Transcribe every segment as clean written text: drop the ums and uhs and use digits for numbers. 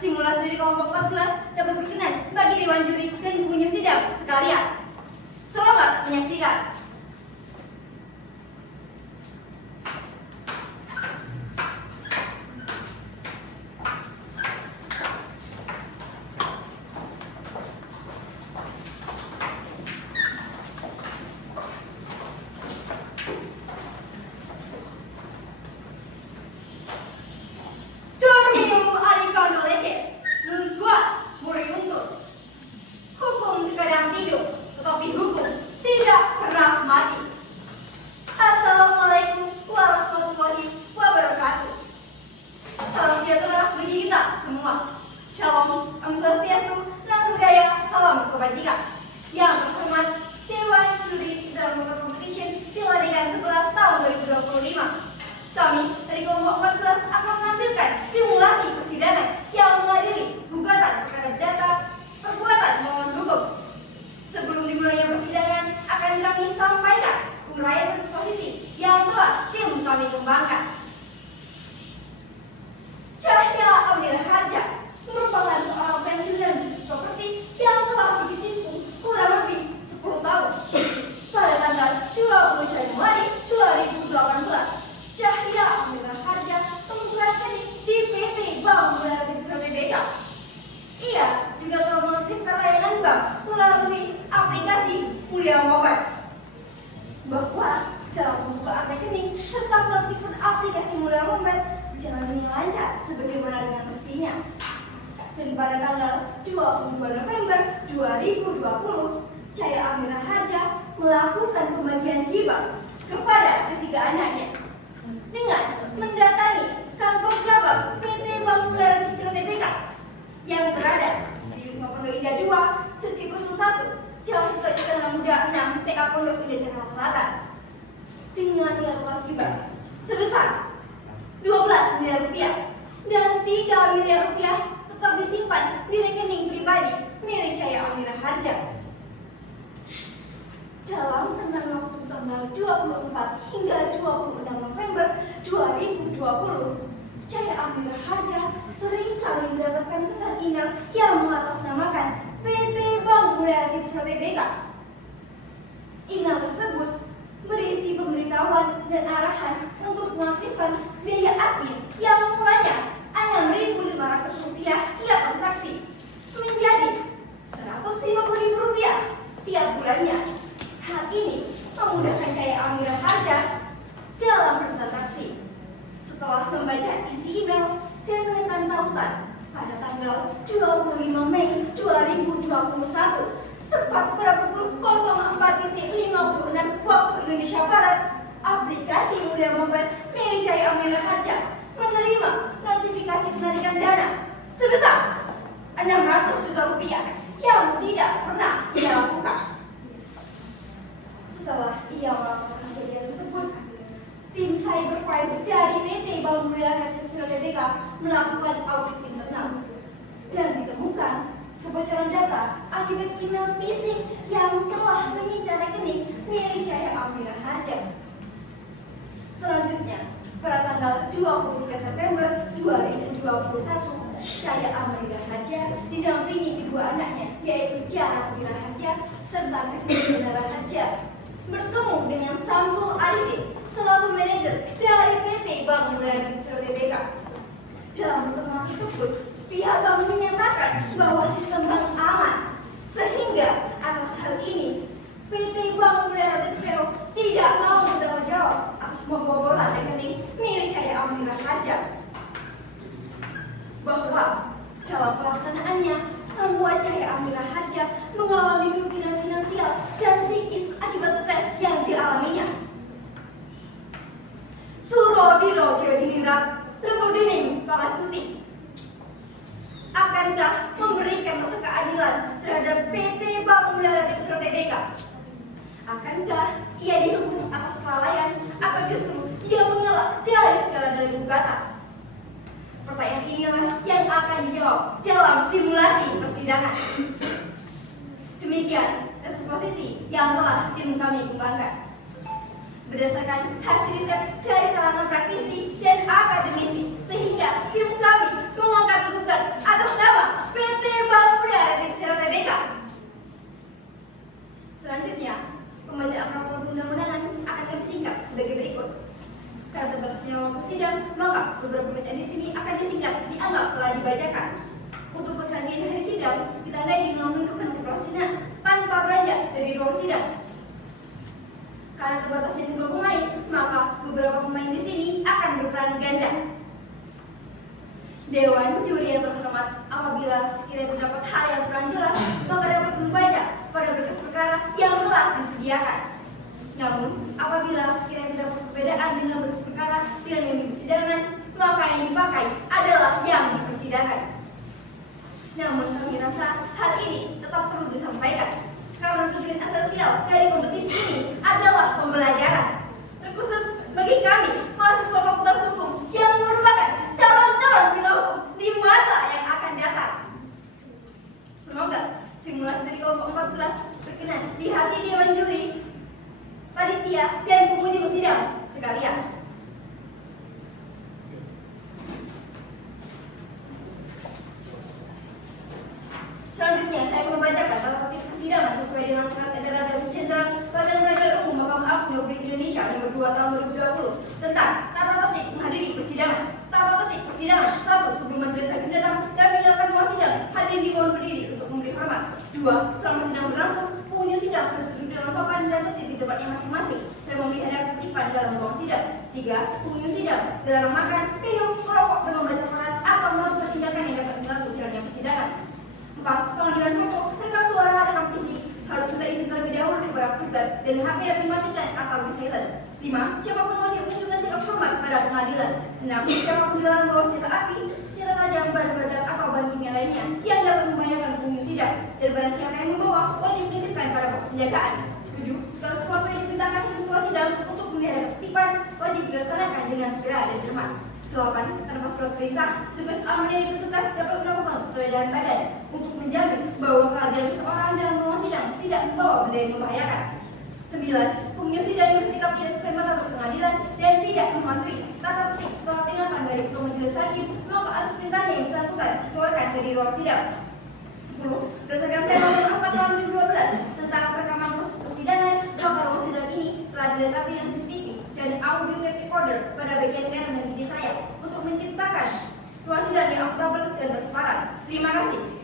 simulasi dari kelompok 14 dapat berkenan bagi dewan juri dan pengunjung sidang sekalian. Selamat menyaksikan. Kami dari kelompok 14 akan menampilkan simulasi persidangan yang mengadili gugatan perkara data perbuatan melawan hukum. Sebelum dimulainya persidangan, akan kami sampaikan uraian kasus posisi yang telah tim kami kembangkan. Cahya Amirah Harja merupakan seorang pensiunan bisnis properti yang telah berkecimpung kurang lebih 10 tahun. Pada tanggal 20 Januari 2018, Cahya Amirah Harja membuatkan di PT Bank Bulanan TBK. Ia juga telah mengaktifkan layanan bank melalui aplikasi Mulia Mobile. Bahwa dalam pembukaan rekening serta pengaktifan aplikasi Mulia Mobile berjalan dengan lancar sebagaimana dengan mestinya. Dan pada tanggal 22 November 2020, Cahya Amirah Harja melakukan pembagian hibah kepada ketiga anaknya dengan mendatangi kantor cabang PT Bank Bulanan TBK yang berada di Wisma Pondok Indah 2, Suti Kursus 1, Jalan Sultan Iskandar Muda 6, TA Pondok Indah Jakarta Selatan, dengan nilai total hibah sebesar 12 miliar rupiah dan 3 miliar rupiah tetap disimpan di rekening pribadi milik Cahya Amirah Harja. Dalam tentang waktu tanggal 24 hingga 26 November 2020, Cahya Amirah Harja sering kali mendapatkan pesan email yang mengatasnamakan PT Bank Bulanan TBK. Email tersebut berisi pemberitahuan dan arahan untuk mengaktifkan biaya admin yang mulanya Rp6.500 tiap transaksi menjadi Rp150.000 tiap bulannya. Hal ini memudahkan Cahya Amirah Harja dalam bertransaksi. Setelah membaca isi email dan menekan tautan pada tanggal 25 Mei 2021, tepat pada pukul 04.56 waktu Indonesia Barat, aplikasi Mulia Mobile milik Cahya Amirah Harja menerima notifikasi penarikan dana sebesar Rp600 juta yang tidak pernah ia lakukan. Setelah ia melakukan kejadian tersebut, tim cybercrime dari PT Bank Bulanan TBK melakukan audit internal dan ditemukan kebocoran data akibat email phishing yang telah mengincar rekening milik Cahya Amirah Harja. Selanjutnya, pada tanggal 23 September 2021, Cahya Amirah Harja didampingi kedua anaknya, yaitu Ciara Amirah Harja serta Kristi Harja, bertemu dengan Samsul Arifin selaku manajer dari PT Bank Bulanan TBK. Dalam pertemuan tersebut, pihak bank menyatakan bahwa sistem bank aman, sehingga atas hal ini PT Bank Bulanan TBK tidak mau bertanggung jawab atas pembobolan rekening milik Cahya Amirah Harja. Bahwa dalam pelaksanaannya membuat Cahya Amirah Harja mengalami kerugian finansial dan psikis akibat stres yang dialaminya. Surodiro Jodiningrat Lebudining Pakastuti, akankah memberikan rasa keadilan terhadap PT Bank Bulanan TBK? Akankah ia dihukum atas kelalaian atau justru ia mengelak dari segala dalil gugatan? Pertanyaan inilah yang akan dijawab dalam simulasi persidangan. Demikian kasus posisi yang telah tim kami kembangkan. Berdasarkan hasil riset dari kalangan praktisi dan akademisi, sehingga tim kami mengangkat gugatan atas sidang ditandai dengan menundukkan kepala sidang tanpa beranjak dari ruang sidang. Karena terbatasnya jumlah pemain, maka beberapa pemain di sini akan berperan ganda. Dewan juri yang terhormat, apabila sekiranya terdapat hal yang kurang jelas, maka dapat membaca pada berkas perkara yang telah disediakan. Namun, apabila sekiranya terdapat perbedaan dengan berkas perkara dengan yang di persidangan, maka yang dipakai adalah yang di persidangan. Namun, kami rasa hal ini tetap perlu disampaikan, karena tujuan esensial dari kompetisi ini adalah pembelajaran, terkhusus bagi kami, mahasiswa Fakultas Hukum yang merupakan calon-calon bidang hukum di masa yang akan datang. Semoga simulasi dari kelompok 14 berkenan di hati Dewan Juri, panitia, dan pengunjung sidang sekalian. Selanjutnya, saya akan membacakan tata tertib persidangan sesuai dengan surat edaran Dewan Jenderal Badan Peradilan Umum Mahkamah Agung Republik Indonesia nomor 2 tahun 2020 tentang tata tertib menghadiri persidangan. Tata tertib persidangan: 1. Sebelum majelis hakim datang dan menyiapkan ruang sidang, hadirin dimohon berdiri untuk memberi hormat. 2. Selama sidang berlangsung, pengunjung sidang harus duduk dengan sopan dan tertib di tempatnya masing-masing dan memelihara ketertiban dalam ruang sidang. 3. Pengunjung sidang dilarang makan, minum, merokok, dan membaca surat atau melakukan tindakan yang dapat mengganggu jalannya persidangan. 4. Panggilan foto, rekam suara, rekam TV harus minta izin terlebih dahulu kepada petugas dan HP dapat dimatikan atau di silent. 5. Siapapun wajib menunjukkan sikap hormat pada pengadilan. 6. Siapapun dilarang membawa senjata api, senjata tajam, bahan peledak atau bahan kimia lainnya yang dapat membahayakan pengunjung sidang, dan barang siapa yang membawa wajib dititipkan pada pos penjagaan. 7. Segala sesuatu yang diperintahkan ketua sidang untuk memelihara ketertiban wajib dilaksanakan dengan segera dan cermat. 8. Tanpa surat perintah, tugas aman yang petugas dapat melakukan penggeledahan badan untuk menjamin bahwa kehadiran seseorang dalam ruang sidang tidak membawa benda yang membahayakan. 9. Pengunjung sidang yang bersikap tidak sesuai materi pengadilan dan tidak mematuhi tata tertib setelah peringatan dari ketua majelis hakim, maka atas perintahnya yang bersangkutan dikeluarkan dari ruang sidang. 10. Berdasarkan tema nomor 4 tahun 2012 tentang perekaman proses persidangan, maka ruang sidang ini telah dilengkapi dengan CCTV dan audio tape recorder pada bagian kanan dan kiri saya untuk menciptakan ruang sidang yang akuntabel dan transparan. Terima kasih.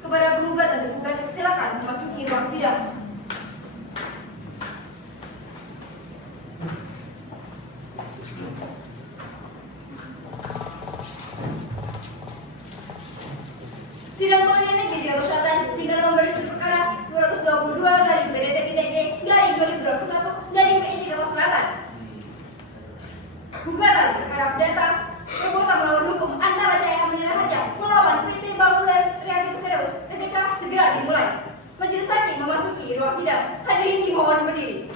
Kepada penggugat dan tergugat, silakan memasuki ruang sidang. Sidang Pengadilan Negeri Jakarta Selatan dengan nomor register perkara 222/PDT-D/2021/PN Jakarta Selatan. Gugatan perkara perdata perbuatan melawan hukum antara Cahaya Manira Harja melawan PT Bank Kreatif Serius TBK segera dimulai. Majelis hakim memasuki ruang sidang. Hadirin dimohon berdiri.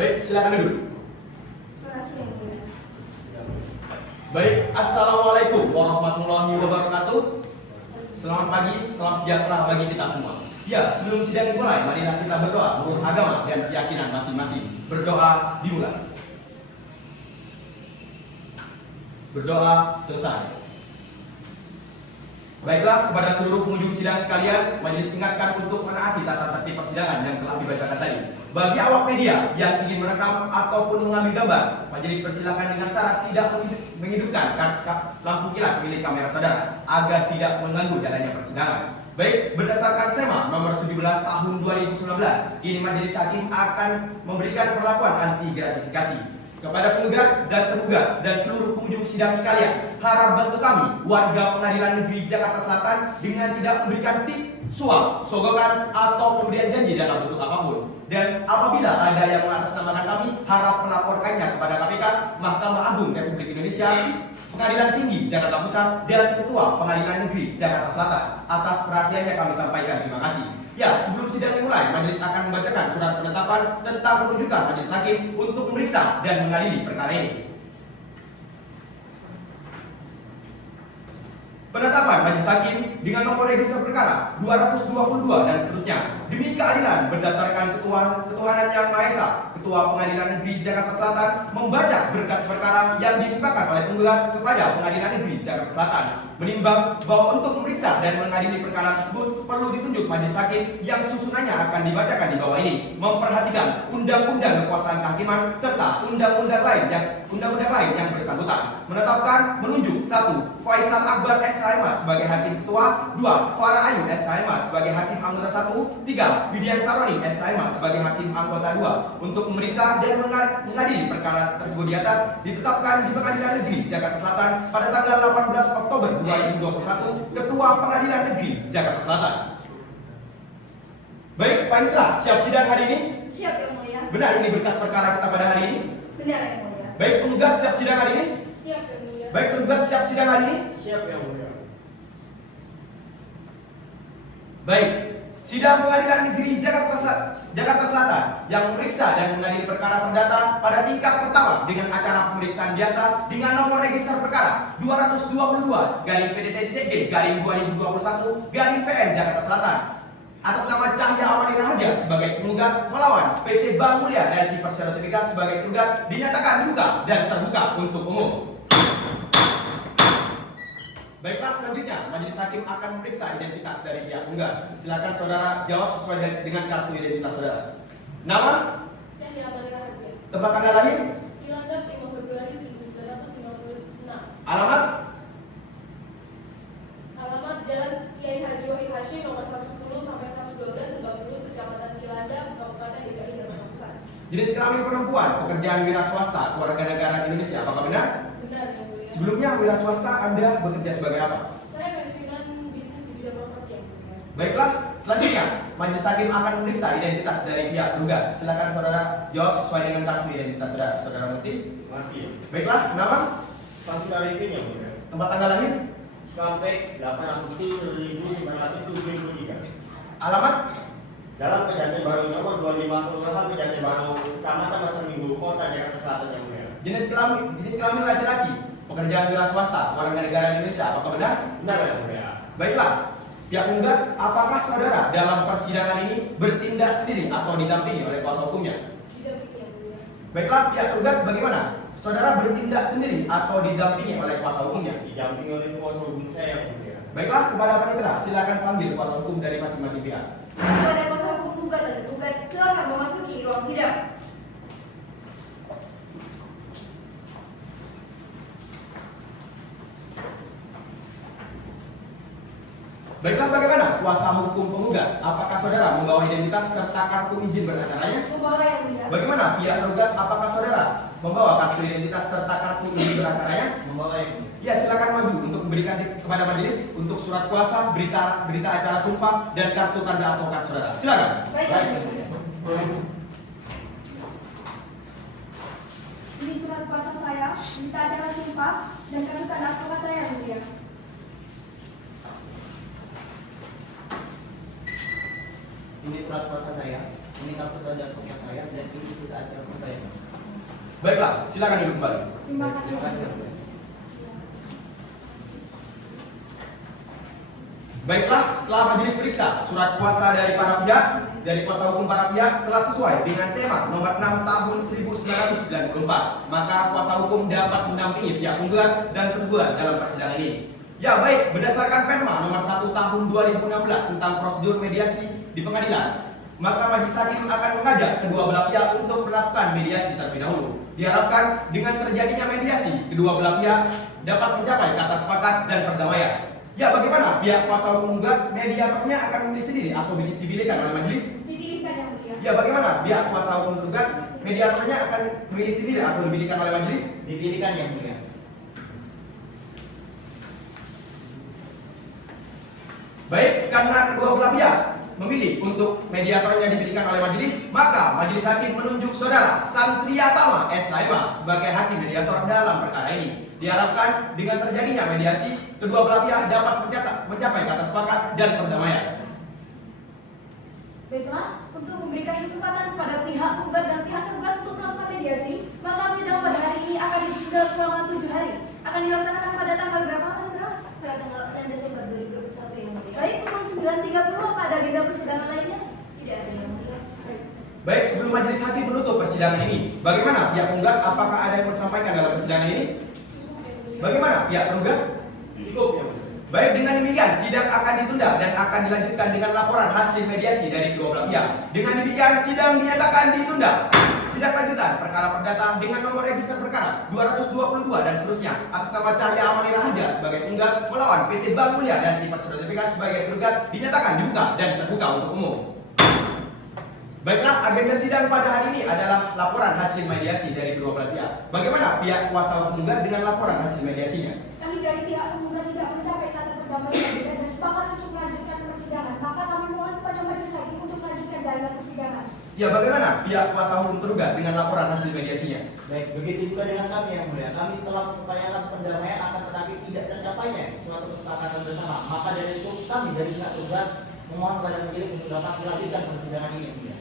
Baik, silakan duduk. Terima kasih yang mulia. Baik, assalamualaikum warahmatullahi wabarakatuh. Selamat pagi, salam sejahtera bagi kita semua. Ya, sebelum sidang dimulai, marilah kita berdoa menurut agama dan keyakinan masing-masing. Berdoa dimulai. Berdoa selesai. Baiklah, kepada seluruh pengunjung sidang sekalian, majelis ingatkan untuk menaati tata tertib persidangan yang telah dibacakan tadi. Bagi awak media yang ingin merekam ataupun mengambil gambar, majelis persilakan dengan syarat tidak menghidupkan lampu kilat milik kamera saudara agar tidak mengganggu jalannya persidangan. Baik, berdasarkan SEMA nomor 17 tahun 2019, kini majelis hakim akan memberikan perlakuan anti gratifikasi kepada penggugat dan tergugat dan seluruh pengunjung sidang sekalian. Harap bantu kami, warga Pengadilan Negeri Jakarta Selatan, dengan tidak memberikan tip, suap, sogokan, atau pemberian janji dalam bentuk apapun. Dan apabila ada yang mengatasnamakan kami, harap melaporkannya kepada KPK, Mahkamah Agung Republik Indonesia, Pengadilan Tinggi Jakarta Pusat, dan Ketua Pengadilan Negeri Jakarta Selatan. Atas perhatiannya kami sampaikan terima kasih. Ya, sebelum sidang dimulai, majelis akan membacakan surat penetapan tentang penunjukan majelis hakim untuk memeriksa dan mengadili perkara ini. Penetapan majelis hakim dengan nomor register perkara 222 dan seterusnya demi keadilan berdasarkan ketuhanan yang Maha Esa, Ketua Pengadilan Negeri Jakarta Selatan membaca berkas perkara yang dilimpahkan oleh penggugat kepada Pengadilan Negeri Jakarta Selatan, menimbang bahwa untuk memeriksa dan mengadili perkara tersebut perlu ditunjuk majelis hakim yang susunannya akan dibacakan di bawah ini, memperhatikan undang-undang kekuasaan kehakiman serta undang-undang lain yang bersangkutan, menetapkan menunjuk 1. Faisal Akbar SHM sebagai hakim ketua, 2. Farah Ayu SHM sebagai hakim anggota 1, 3. Widian Saroni SHM sebagai hakim anggota 2 untuk memeriksa dan mengadili perkara tersebut di atas ditetapkan di Pengadilan Negeri Jakarta Selatan pada tanggal 18 Oktober 2021, Ketua Pengadilan Negeri Jakarta Selatan. Baik, Panitra, siap sidang hari ini? Siap Yang Mulia. Benar ini berkas perkara kita pada hari ini? Benar Yang Mulia. Baik, penggugat siap sidang hari ini? Siap Yang Mulia. Baik, penggugat siap sidang hari ini? Siap Yang Mulia. Baik, sidang Pengadilan Negeri Jakarta Selatan yang memeriksa dan mengadili perkara perdata pada tingkat pertama dengan acara pemeriksaan biasa dengan nomor register perkara 222-PDT-G-2021-PN Jakarta Selatan atas nama Cahya Amani Raharja sebagai penggugat melawan PT Bank Mulia Realty Persero Tbk sebagai penggugat dinyatakan dibuka dan terbuka untuk umum. Baiklah, selanjutnya majelis hakim akan memeriksa identitas dari pihak penggugat. Silakan saudara jawab sesuai dengan kartu identitas saudara. Nama, Cahya Amani Raharja. tempat tanggal lahir, Cilandak 5 Februari 1956. alamat, Alamat Jalan Kiai Haji Wahid Hashim nomor 110 sampai 112 Lebak Bulus, Kecamatan Cilandak, Kabupaten DKI Jakarta Pusat. jenis kelamin perempuan, pekerjaan wira swasta, keluarga negaraan Indonesia. Apakah benar? Benar Yang Mulia. Sebelumnya wira swasta Anda bekerja sebagai apa? Saya pensiunan bisnis di bidang properti Yang Mulia. Baiklah, selanjutnya majelis hakim akan memeriksa identitas dari pihak tergugat. Silakan saudara jawab sesuai dengan kartu identitas saudara. Saudara Mukti. Mati. Baiklah, nama, Samsul Arifin Yang Mulia. tempat tanggal lahir, Cikampek 8 Agustus 1973. alamat, Jalan Pejaten Baru nomor 25 Kelurahan Pejaten Baru, Kecamatan Pasar Minggu, Kota Jakarta Selatan Yang Mulia. jenis kelamin laki-laki, pekerjaan wira swasta, warga negara Indonesia. Apakah benar? Benar Yang Mulia. Baiklah, pihak penggugat, apakah saudara dalam persidangan ini bertindak sendiri atau didampingi oleh kuasa hukumnya? Didampingi Yang Mulia. Baiklah, pihak tergugat bagaimana? Saudara bertindak sendiri atau didampingi oleh kuasa hukumnya? Didampingi oleh kuasa hukum saya Yang Mulia. Baiklah, kepada panitera, silakan panggil kuasa hukum dari masing-masing pihak. Kepada kuasa hukum penggugat dan tergugat, silakan memasuki ruang sidang. Baiklah, bagaimana kuasa hukum penggugat? Apakah saudara membawa identitas serta kartu izin beracaranya? Membawa Yang Mulia. Bagaimana pihak tergugat? Apakah saudara membawa kartu identitas serta kartu izin beracaranya? Membawa Yang Mulia. Ya, silakan maju untuk memberikan kepada majelis untuk surat kuasa, berita acara sumpah, dan kartu tanda advokat saudara. Silakan. Baik, Yang Mulia. Ini surat kuasa saya, berita acara sumpah, dan kartu tanda advokat saya Yang Mulia. Ini surat kuasa saya, ini kartu tanda advokat saya, dan ini berita acara sumpah saya. Baiklah, silakan duduk kembali. Terima kasih. Terima kasih. Baiklah, setelah majelis periksa, surat kuasa dari para pihak, dari kuasa hukum para pihak telah sesuai dengan SEMA nomor 6 tahun 1994, maka kuasa hukum dapat mendampingi pihak penggugat dan tergugat dalam persidangan ini. Ya baik, berdasarkan Perma nomor 1 tahun 2016 tentang prosedur mediasi di pengadilan, maka majelis hakim akan mengajak kedua belah pihak untuk melakukan mediasi terlebih dahulu. Diharapkan dengan terjadinya mediasi, kedua belah pihak dapat mencapai kata sepakat dan perdamaian. Ya, bagaimana pihak kuasa hukum penggugat, mediatornya akan memilih sendiri atau dipilihkan oleh majelis? Dipilihkan Yang Mulia. Ya, bagaimana pihak kuasa hukum penggugat, mediatornya akan memilih sendiri atau dipilihkan oleh majelis? Dipilihkan Yang Mulia. Baik, karena kedua belah pihak memilih untuk mediatornya dipilihkan oleh majelis, maka majelis hakim menunjuk saudara Santriatama SHM sebagai hakim mediator dalam perkara ini. Diharapkan dengan terjadinya mediasi, kedua belah pihak dapat mencapai kata sepakat dan perdamaian. Baiklah, untuk memberikan kesempatan kepada pihak penggugat dan pihak tergugat untuk melakukan mediasi, maka sidang pada hari ini akan ditunda selama 7 hari. Akan dilaksanakan pada tanggal berapa, Panitera? Pada tanggal 6 Desember 2021 Yang Mulia. Baik, pukul 9.30 apa ada agenda persidangan lainnya? Tidak ada Yang Mulia. Baik. Baik, sebelum majelis hakim menutup persidangan ini, bagaimana pihak penggugat? Apakah ada yang mau disampaikan dalam persidangan ini? Bagaimana pihak penggugat? Cukup ya Mas. Baik, dengan demikian sidang akan ditunda dan akan dilanjutkan dengan laporan hasil mediasi dari kedua belah pihak. Dengan demikian sidang dinyatakan ditunda. Sidang lanjutan perkara perdata dengan nomor register perkara 222 dan seterusnya atas nama Cahya Amanir Raharja sebagai penggugat melawan PT Bank Mulia dan tim Persaudaraan sebagai penggugat dinyatakan dibuka dan terbuka untuk umum. Baiklah, agenda sidang pada hari ini adalah laporan hasil mediasi dari kedua belah pihak. Bagaimana pihak kuasa hukum penggugat dengan laporan hasil mediasinya? Kami dari pihak penggugat tidak mencapai kata perdamaian dan sepakat untuk melanjutkan persidangan. Maka kami mohon kepada majelis hakim untuk melanjutkan dalam persidangan. Ya, bagaimana pihak kuasa hukum tergugat dengan laporan hasil mediasinya? Baik, begitu juga dengan kami yang mulia. Kami telah mengupayakan perdamaian akan tetapi tidak tercapainya suatu kesepakatan bersama. Maka dari itu kami dari pihak penggugat memohon kepada majelis untuk dapat melanjutkan persidangan ini yang mulia.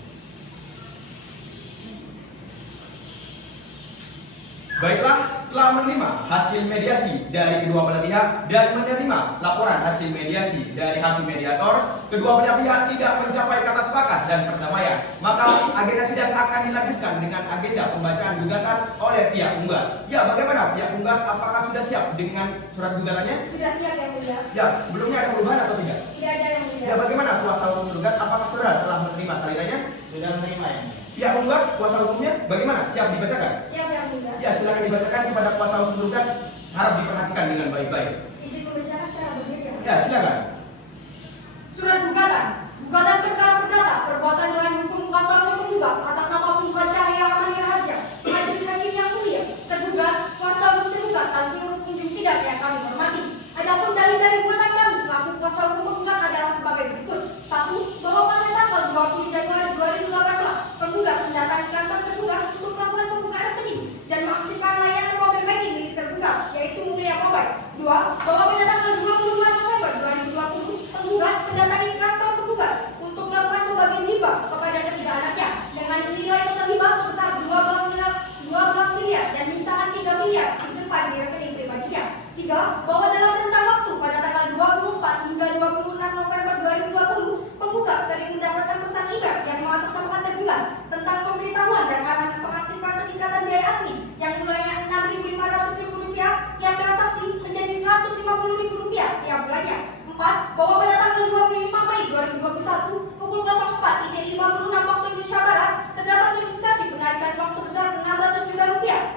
Baiklah, setelah menerima hasil mediasi dari kedua belah pihak dan menerima laporan hasil mediasi dari hakim mediator, kedua belah pihak tidak mencapai kata sepakat dan perdamaian. Maka agenda sidang akan dilanjutkan dengan agenda pembacaan gugatan oleh pihak penggugat. Ya, bagaimana pihak penggugat? Apakah sudah siap dengan surat gugatannya? Sudah siap yang mulia? Ya, sebelumnya ada perubahan atau tidak? Tidak ada yang mulia. Ya, bagaimana kuasa hukum tergugat? Apakah saudara telah menerima salinannya? Sudah menerima yang mulia. Pihak penggugat, kuasa hukumnya bagaimana? Siap dibacakan? Siap yang mulia. Ya, silakan dibacakan kepada kuasa hukum tergugat. Harap diperhatikan dengan baik-baik. Izin pembicaraan secara berdiri. Ya, silakan. Surat gugatan. Gugatan perkara perdata perbuatan melawan hukum kuasa hukum penggugat atas nama penggugat Cahya Amanir Raharja. Majelis hakim yang mulia, tergugat, kuasa hukum tergugat dan seluruh pengunjung sidang yang kami hormati. Adapun dalil-dalil gugatan kami selaku kuasa hukum penggugat adalah sebagai berikut. 1. Bahwa pada tanggal 20 Januari 2018 penggugat mendatangi kantor tergugat untuk melakukan pembukaan rekening dan mengaktifkan layanan mobile banking milik tergugat, yaitu Mulia Mobile. 2. Bahwa pada tanggal 22 November 2020 penggugat mendatangi kantor penggugat untuk melakukan pembagian hibah kepada ketiga anaknya dengan nilai total hibah sebesar 12 miliar dan misalkan 3 miliar disimpan di rekening pribadinya. 3. Bahwa dalam rentang waktu pada tanggal 24 hingga 26 November 2020 penggugat sering mendapatkan pesan email yang mengatasnamakan tergugat tentang pemberitahuan dan arahan pengaktifan peningkatan biaya admin yang mulainya Rp6.500.000 tiap transaksi menjadi Rp150.000 tiap bulannya. 4. Bahwa pada tanggal 25 Mei 2021 pukul 04.56 waktu Indonesia Barat terdapat notifikasi penarikan uang sebesar Rp600 juta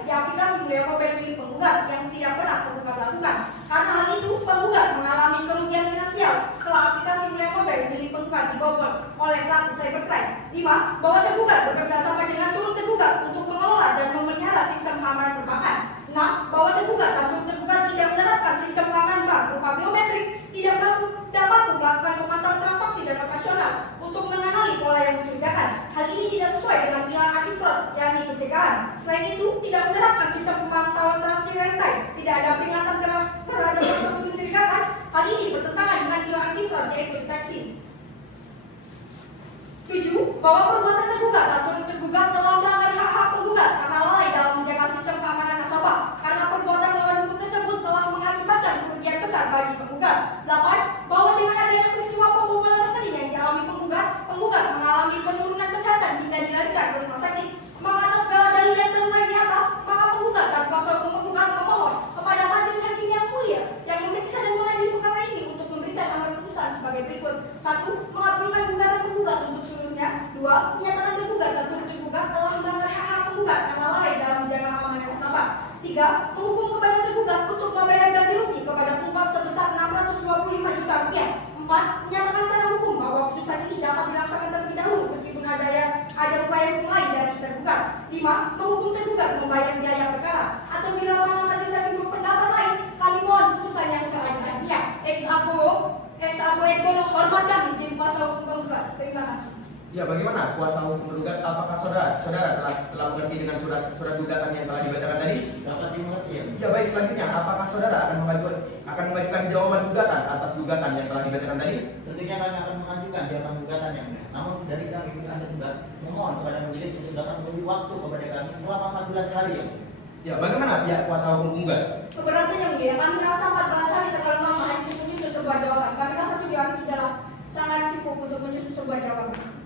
di aplikasi Mulia Mobile milik penggugat yang tidak pernah penggugat lakukan. Karena hal itu, penggugat mengalami kerugian finansial setelah aplikasi Mulia Mobile milik penggugat dibobol oleh pelaku cybercrime. 5. Bahwa tergugat bekerja sama dengan turut tergugat untuk mengelola dan memelihara sistem keamanan perbankan. 6. Bahwa tergugat dan turut tergugat tidak menerapkan sistem keamanan bank berupa biometrik, tidak dapat melakukan pemantauan transaksi dan operasional untuk mengenali pola yang mencurigakan. Hal ini tidak sesuai dengan pilar anti fraud, yakni pencegahan. Selain itu, tidak menerapkan sistem pemantauan transaksi real time, tidak ada peringatan terhadap transaksi mencurigakan. Hal ini bertentangan dengan pilar anti fraud, yaitu deteksi. 7. Bahwa perbuatan tergugat dan turut tergugat telah melanggar hak-hak penggugat karena lalai dalam menjaga sistem keamanan nasabah. Karena perbuatan melawan hukum tersebut telah mengakibatkan kerugian besar bagi penggugat. 8. Bahwa dengan adanya peristiwa pembobolan rekening yang dialami penggugat mengalami penurunan kesehatan hingga dilarikan ke rumah sakit. Maka atas segala dalil yang terurai di atas, maka penggugat dan kuasa hukum penggugat memohon kepada majelis hakim yang mulia yang memeriksa dan mengadili perkara ini untuk memberikan amar putusan sebagai berikut. 1. Mengabulkan gugatan penggugat untuk seluruhnya. 2. Menyatakan tergugat dan turut tergugat telah melanggar hak-hak penggugat karena lalai dalam menjaga keamanan nasabah. 3. Menghukum kepada tergugat untuk membayar ganti rugi kepada penggugat sebesar Rp625 juta. 4. Menyatakan secara hukum bahwa putusan ini dapat dilaksanakan terlebih dahulu meskipun ada upaya hukum lain dari tergugat. 5. Menghukum tergugat membayar biaya perkara atau bila mana majelis hakim berpendapat lain, kami mohon putusan yang selanjutnya. Ex ago Ebono hormat kami tim kuasa hukum penggugat. Terima kasih. Ya, bagaimana kuasa hukum tergugat? Apakah saudara telah mengerti dengan surat gugatan yang telah dibacakan tadi? Dapat dimengerti ya. Ya, baik, selanjutnya apakah saudara akan mengajukan jawaban gugatan atas gugatan yang telah dibacakan tadi? Tentunya kami akan mengajukan jawaban gugatan yang mulia. Namun dari kami bukan tergugat memohon kepada majelis untuk dapat memberi waktu kepada kami selama 14 hari ya. Ya, bagaimana pihak kuasa hukum penggugat? Keberatan yang mulia, kami rasa 14 hari terlalu lama untuk menyusun sebuah jawaban. Kami rasa 7 hari sudah sangat cukup untuk menyusun sebuah jawaban.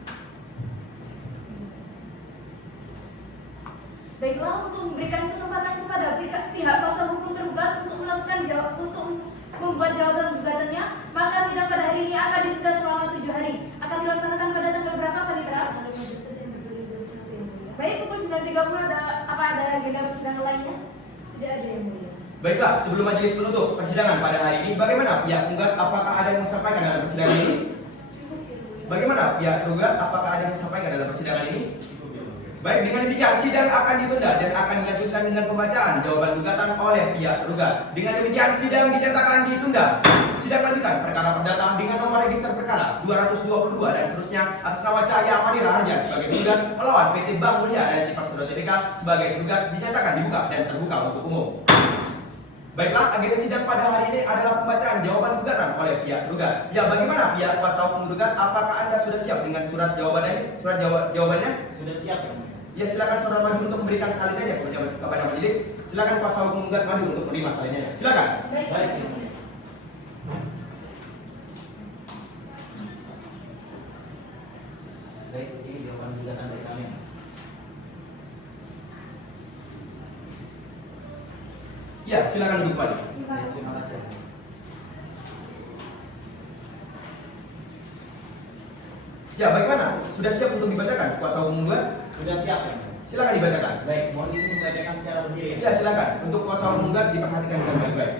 Baiklah, untuk memberikan kesempatan kepada pihak kuasa hukum tergugat untuk membuat jawaban gugatannya, maka sidang pada hari ini akan ditunda selama 7 hari. Akan dilaksanakan pada tanggal berapa, Panitera? Baik, pukul 9.30 ada agenda persidangan lainnya? Tidak ada, yang mulia. Baiklah, sebelum majelis penutup persidangan pada hari ini, bagaimana pihak penggugat apakah ada yang menyampaikan dalam persidangan ini? Bagaimana pihak tergugat apakah ada yang menyampaikan dalam persidangan ini? Baik, dengan demikian sidang akan ditunda dan akan dilanjutkan dengan pembacaan jawaban gugatan oleh pihak tergugat. Dengan demikian sidang dinyatakan ditunda. Sidang lanjutan perkara perdata dengan nomor register perkara 222 dan seterusnya atas nama Cahaya Amanira Harja sebagai tergugat melawan PT Bank Mulia dan Tipar Tbk sebagai tergugat dinyatakan dibuka dan terbuka untuk umum. Baiklah, agenda sidang pada hari ini adalah pembacaan jawaban gugatan oleh pihak tergugat. Ya, bagaimana pihak kuasa hukum tergugat? Apakah Anda sudah siap dengan surat jawabannya? Jawabannya? Sudah siap ya? Ya, silakan saudara maju untuk memberikan salinannya kepada majelis. Silakan kuasa hukum tergugat maju untuk menerima salinannya. Silakan. Baik. Baik. Ya. Baik, ini jawaban gugatan dari kami. Ya, silakan duduk kembali. Ya, terima kasih. Ya, bagaimana? Sudah siap untuk dibacakan kuasa hukum tergugat? Sudah siap ya? Silakan dibacakan. Baik, mohon izin membacakan secara berdiri. Ya, silakan. Untuk kuasa hukum tergugat diperhatikan dengan baik-baik.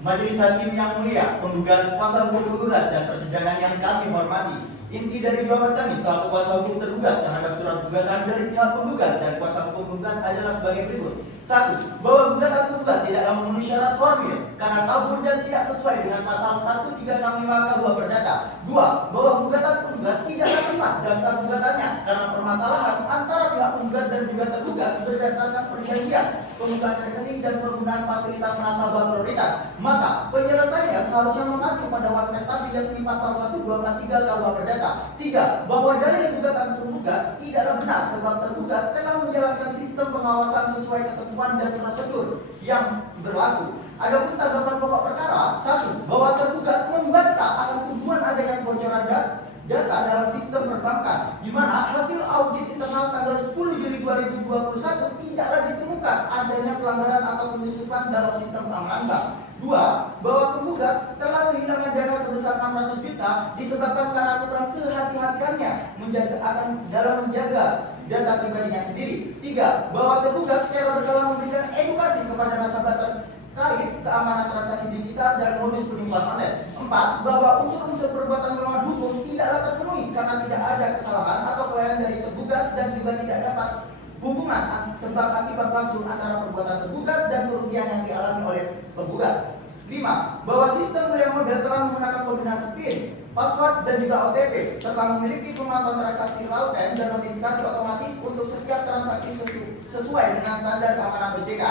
Majelis Hakim yang mulia, penggugat, kuasa hukum penggugat dan persidangan yang kami hormati. Inti dari jawaban kami selaku kuasa hukum tergugat terhadap surat gugatan dari pihak penggugat dan kuasa hukum penggugat adalah sebagai berikut. 1. Bahwa gugatan penggugat tidaklah memenuhi syarat formil karena kabur dan tidak sesuai dengan pasal 1365 KUH Perdata. 2. Bahwa gugatan penggugat tidaklah tepat dasar gugatannya karena permasalahan antara pihak penggugat dan juga tergugat berdasarkan perjanjian pembukaan rekening dan penggunaan fasilitas nasabah prioritas. Maka penyelesaiannya seharusnya mengacu pada prestasi yakni pasal 1243 KUH Perdata. 3. Bahwa dalil gugatan penggugat tidaklah benar sebab tergugat telah menjalankan sistem pengawasan sesuai ketentuan dan prosedur yang berlaku. Adapun tanggapan pokok perkara 1. Bahwa tergugat membantah akan tuduhan adanya kebocoran data dalam sistem perbankan, di mana hasil audit internal tanggal 10 Juli 2021 tidaklah ditemukan adanya pelanggaran atau penyusupan dalam sistem keamanan bank. 2. Bahwa penggugat telah kehilangan dana sebesar 600 juta disebabkan karena kurang kehati-hatiannya dalam menjaga data pribadinya sendiri. 3. Bahwa tergugat secara berkala memberikan edukasi kepada nasabah terkait keamanan transaksi digital dan modus penipuan online. 4. Bahwa unsur-unsur perbuatan melawan hukum tidaklah terpenuhi karena tidak ada kesalahan atau kelalaian dari tergugat dan juga tidak dapat hubungan sebab akibat langsung antara perbuatan tergugat dan kerugian yang dialami oleh penggugat. 5. Bahwa sistem Mulia Model telah menggunakan kombinasi PIN, password dan juga OTP serta memiliki pemantauan transaksi real time dan notifikasi otomatis untuk setiap transaksi sesuai dengan standar keamanan OJK.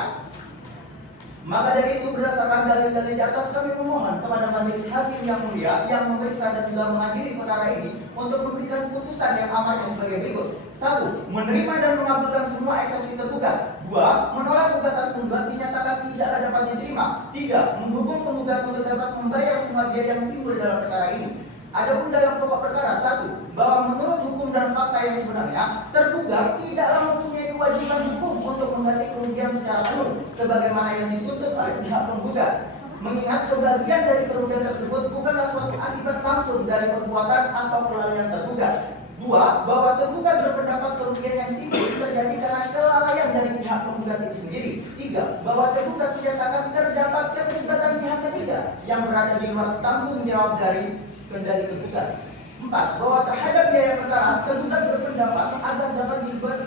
Maka dari itu berdasarkan dalil-dalil di atas kami memohon kepada majelis hakim yang mulia yang memeriksa dan juga mengadili perkara ini untuk memberikan putusan yang amannya sebagai berikut. 1. Menerima dan mengabulkan semua eksepsi tergugat. 2. Menolak gugatan penggugat dinyatakan tidaklah dapat diterima. 3. Menghukum penggugat untuk dapat membayar semua biaya yang timbul dalam perkara ini. Adapun dalam pokok perkara 1. Bahwa menurut hukum dan fakta yang sebenarnya tergugat tidaklah mempunyai kewajiban hukum untuk mengganti kerugian secara penuh sebagaimana yang dituntut oleh pihak penggugat. Mengingat sebagian dari kerugian tersebut bukanlah suatu akibat langsung dari perbuatan atau kelalaian tergugat. 2. Bahwa tergugat berpendapat kerugian yang timbul terjadi karena kelalaian dari pihak penggugat itu sendiri. 3. Bahwa tergugat menyatakan terdapat keterlibatan pihak ketiga yang berada di luar tanggung jawab dari kendali tergugat. 4. Bahwa terhadap biaya perkara tergugat berpendapat agar dapat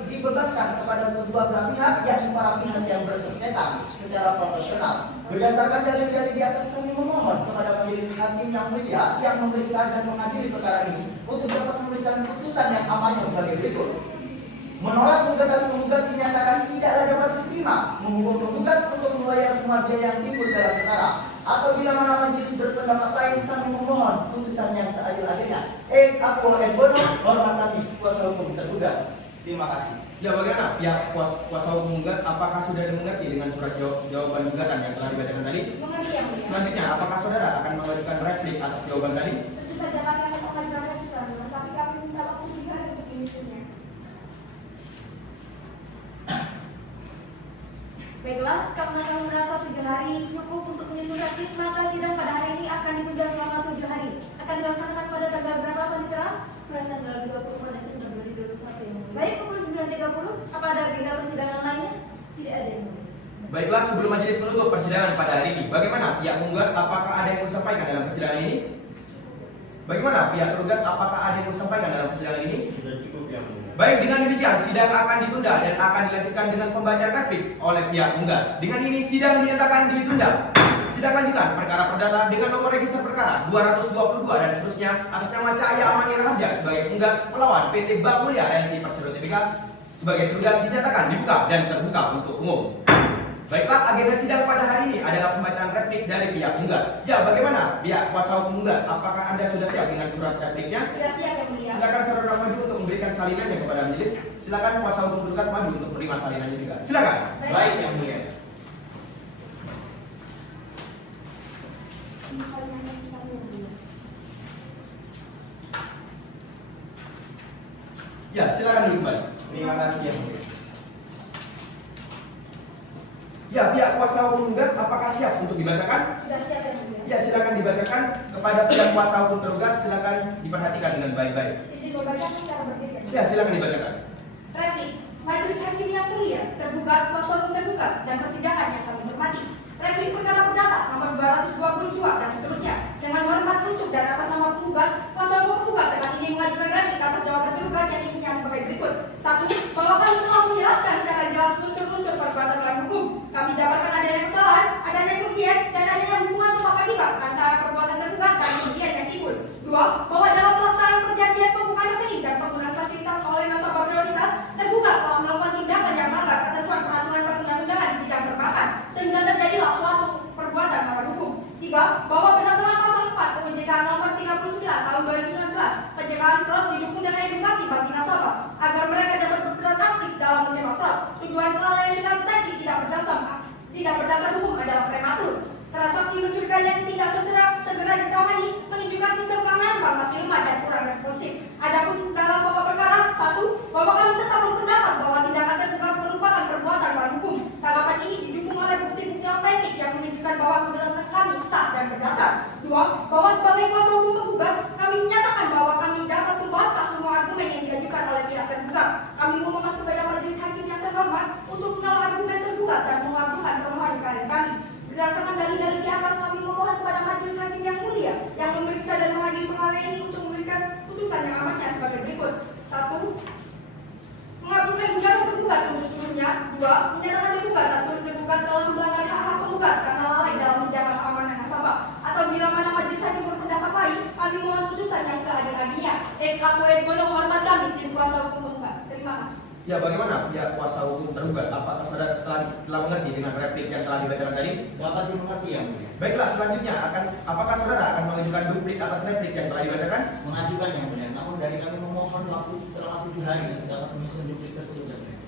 dibebankan kepada kedua belah pihak yakni para pihak yang bersengketa secara proporsional. Berdasarkan dalil-dalil di atas kami memohon kepada majelis hakim yang mulia yang memeriksa dan mengadili perkara ini untuk dapat memberikan putusan yang amannya sebagai berikut. Menolak gugatan penggugat dinyatakan tidaklah dapat diterima, menghukum penggugat untuk membayar semua biaya yang timbul dalam perkara. Atau bila mana majelis berpendapat lain, kami memohon putusan yang seadil-adilnya. Ex aquo et bono, hormat kami kuasa hukum tergugat. Terima kasih. Ya, bagaimana pihak kuasa hukum penggugat apakah sudah mengerti dengan surat jawaban gugatan yang telah dibacakan tadi? Mengerti, yang mulia. Selanjutnya, apakah saudara akan mengajukan replik atas jawaban tadi? Tentu saja kami akan mengajukan replik, tapi kami minta waktu 3 hari untuk menyusunnya. 7 hari cukup untuk menyusun replik, maka sidang pada hari ini akan ditunda selama 7 hari. Akan dilaksanakan pada tanggal berapa, Panitera? Pada tanggal 20 Desember 2021 yang mulia. Baik, pukul 9.30. Apa ada agenda persidangan lainnya? Tidak ada yang mulia. Baiklah, sebelum majelis menutup persidangan pada hari ini, bagaimana pihak penggugat apakah ada yang mau disampaikan dalam persidangan ini? Bagaimana pihak tergugat apakah ada yang mau disampaikan dalam persidangan ini? Sudah cukup yang mulia. Baik, dengan demikian sidang akan ditunda dan akan dilanjutkan dengan pembacaan replik oleh pihak penggugat. Dengan ini sidang dinyatakan ditunda. Sidang lanjutan perkara perdata dengan nomor register perkara 222 dan seterusnya atas nama Cahaya Amani Raharja sebagai penggugat melawan PT Bank Mulia Realty Persero Tbk sebagai tergugat dinyatakan dibuka dan terbuka untuk umum. Baiklah, agenda sidang pada hari ini adalah pembacaan replik dari pihak penggugat. Ya, bagaimana pihak kuasa hukum penggugat? Apakah Anda sudah siap dengan surat repliknya? Sudah siap, Yang Mulia. Silakan saudara maju untuk memberikan salinannya kepada majelis. Silakan kuasa hukum tergugat maju untuk menerima salinannya juga. Silakan. Baik yang mulia. Ya, silakan duduk kembali. Terima kasih yang mulia. Ya, pihak kuasa hukum penggugat apakah siap untuk dibacakan? Sudah siap, Yang Mulia. Ya, silakan dibacakan kepada pihak kuasa hukum tergugat. Silakan diperhatikan dengan baik-baik. Izin membaca secara berdiri. Ya, silakan dibacakan. Replik. Majelis Hakim yang mulia, tergugat, kuasa hukum tergugat, dan persidangan yang kami hormati. Replik perkara perdata nomor 222 dan seterusnya. Dengan hormat untuk dan atas nama penggugat, kuasa hukum penggugat telah ini mengajukan replik atas jawaban tergugat yang intinya sebagai berikut. 1. Bahwa kami telah menjelaskan secara jelas unsur-unsur perbuatan dalam hukum. Kami dapatkan adanya kesalahan, adanya kerugian, dan adanya hubungan sebab akibat antara perbuatan tergugat dan kerugian yang timbul. 2. Bahwa dalam pelaksanaan perjanjian pembukaan rekening dan penggunaan fasilitas oleh nasabah prioritas, tergugat telah melakukan tindakan yang melanggar ketentuan peraturan perundang-undangan di bidang perbankan sehingga terjadilah suatu perbuatan melawan hukum. 3. Bahwa berdasarkan pasal 4 UJK nomor 39 tahun 2019, pencegahan fraud didukung dengan edukasi bagi nasabah agar mereka dapat berperan aktif dalam mencegah fraud. Tujuan kelalaian legal proteksi tidak berdasar hukum adalah prematur. Transaksi mencurigai yang tidak segera ditangani menunjukkan sistem keamanan bank masih lemah dan kurang responsif. Adapun dalam pokok perkara 1, bahwa kami tetap berpendapat bahwa tindakan tergugat merupakan perbuatan melawan hukum. Tanggapan ini didukung oleh bukti-bukti autentik yang menunjukkan bahwa kebenaran kami sah dan berdasar. 2. Bahwa sebagai kuasa hukum penggugat, kami menyatakan bahwa kami dapat membantah semua argumen yang diajukan oleh pihak tergugat. Kami memohon kepada majelis hakim yang terhormat untuk menolak argumen tergugat dan mengabulkan permohonan klien kami. Berdasarkan dalil-dalil di atas, kami memohon kepada majelis hakim yang mulia yang memeriksa dan mengadili perkara ini untuk memberikan putusan yang amannya sebagai berikut. 1. Mengabulkan gugatan tergugat untuk seluruhnya. 2. Menyatakan tergugat telah melanggar hak-hak penggugat karena lalai dalam menjaga keamanan nasabah. Atau bila mana majelis hakim berpendapat lain, kami mohon putusan yang seadil-adilnya. Ex aku Edgono hormat kami tim kuasa hukum penggugat. Terima kasih. Ya, bagaimana pihak kuasa hukum tergugat? Apakah saudara telah mengerti dengan replik yang telah dibacakan tadi? Dapat dimengerti yang mulia. Baiklah, selanjutnya apakah saudara akan mengajukan duplik atas replik yang telah dibacakan? Mengajukan yang mulia. Namun dari kami memohon waktu selama 7 hari untuk dapat menyusun duplik tersebut yang mulia.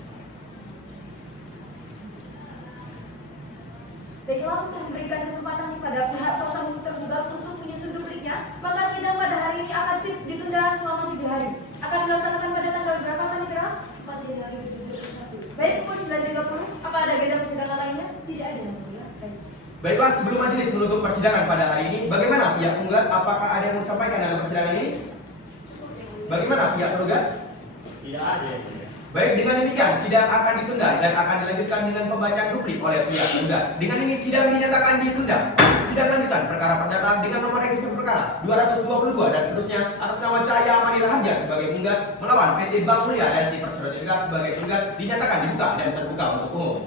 Baiklah, untuk memberikan kesempatan kepada pihak kuasa hukum tergugat untuk menyusun dupliknya, maka sidang pada hari ini akan ditunda selama 7 hari. Akan dilaksanakan pada tanggal berapa, Panitera? 4 Januari 2021. Baik, pukul 9.30. Apa ada agenda persidangan lainnya? Tidak ada yang mulia. Baik. Baiklah, sebelum majelis menutup persidangan pada hari ini, bagaimana pihak penggugat? Apakah ada yang mau disampaikan dalam persidangan ini? Cukup yang mulia. Bagaimana pihak tergugat? Tidak ada yang mulia. Baik, dengan demikian sidang akan ditunda dan akan dilanjutkan dengan pembacaan duplik oleh pihak penggugat. Dengan ini sidang dinyatakan ditunda. Sidang lanjutan perkara perdata dengan nomor register perkara 222 dan seterusnya atas nama Cahaya Amani Raharja sebagai penggugat melawan PT Bank Mulia Realty Persero Tbk sebagai penggugat dinyatakan dibuka dan terbuka untuk umum.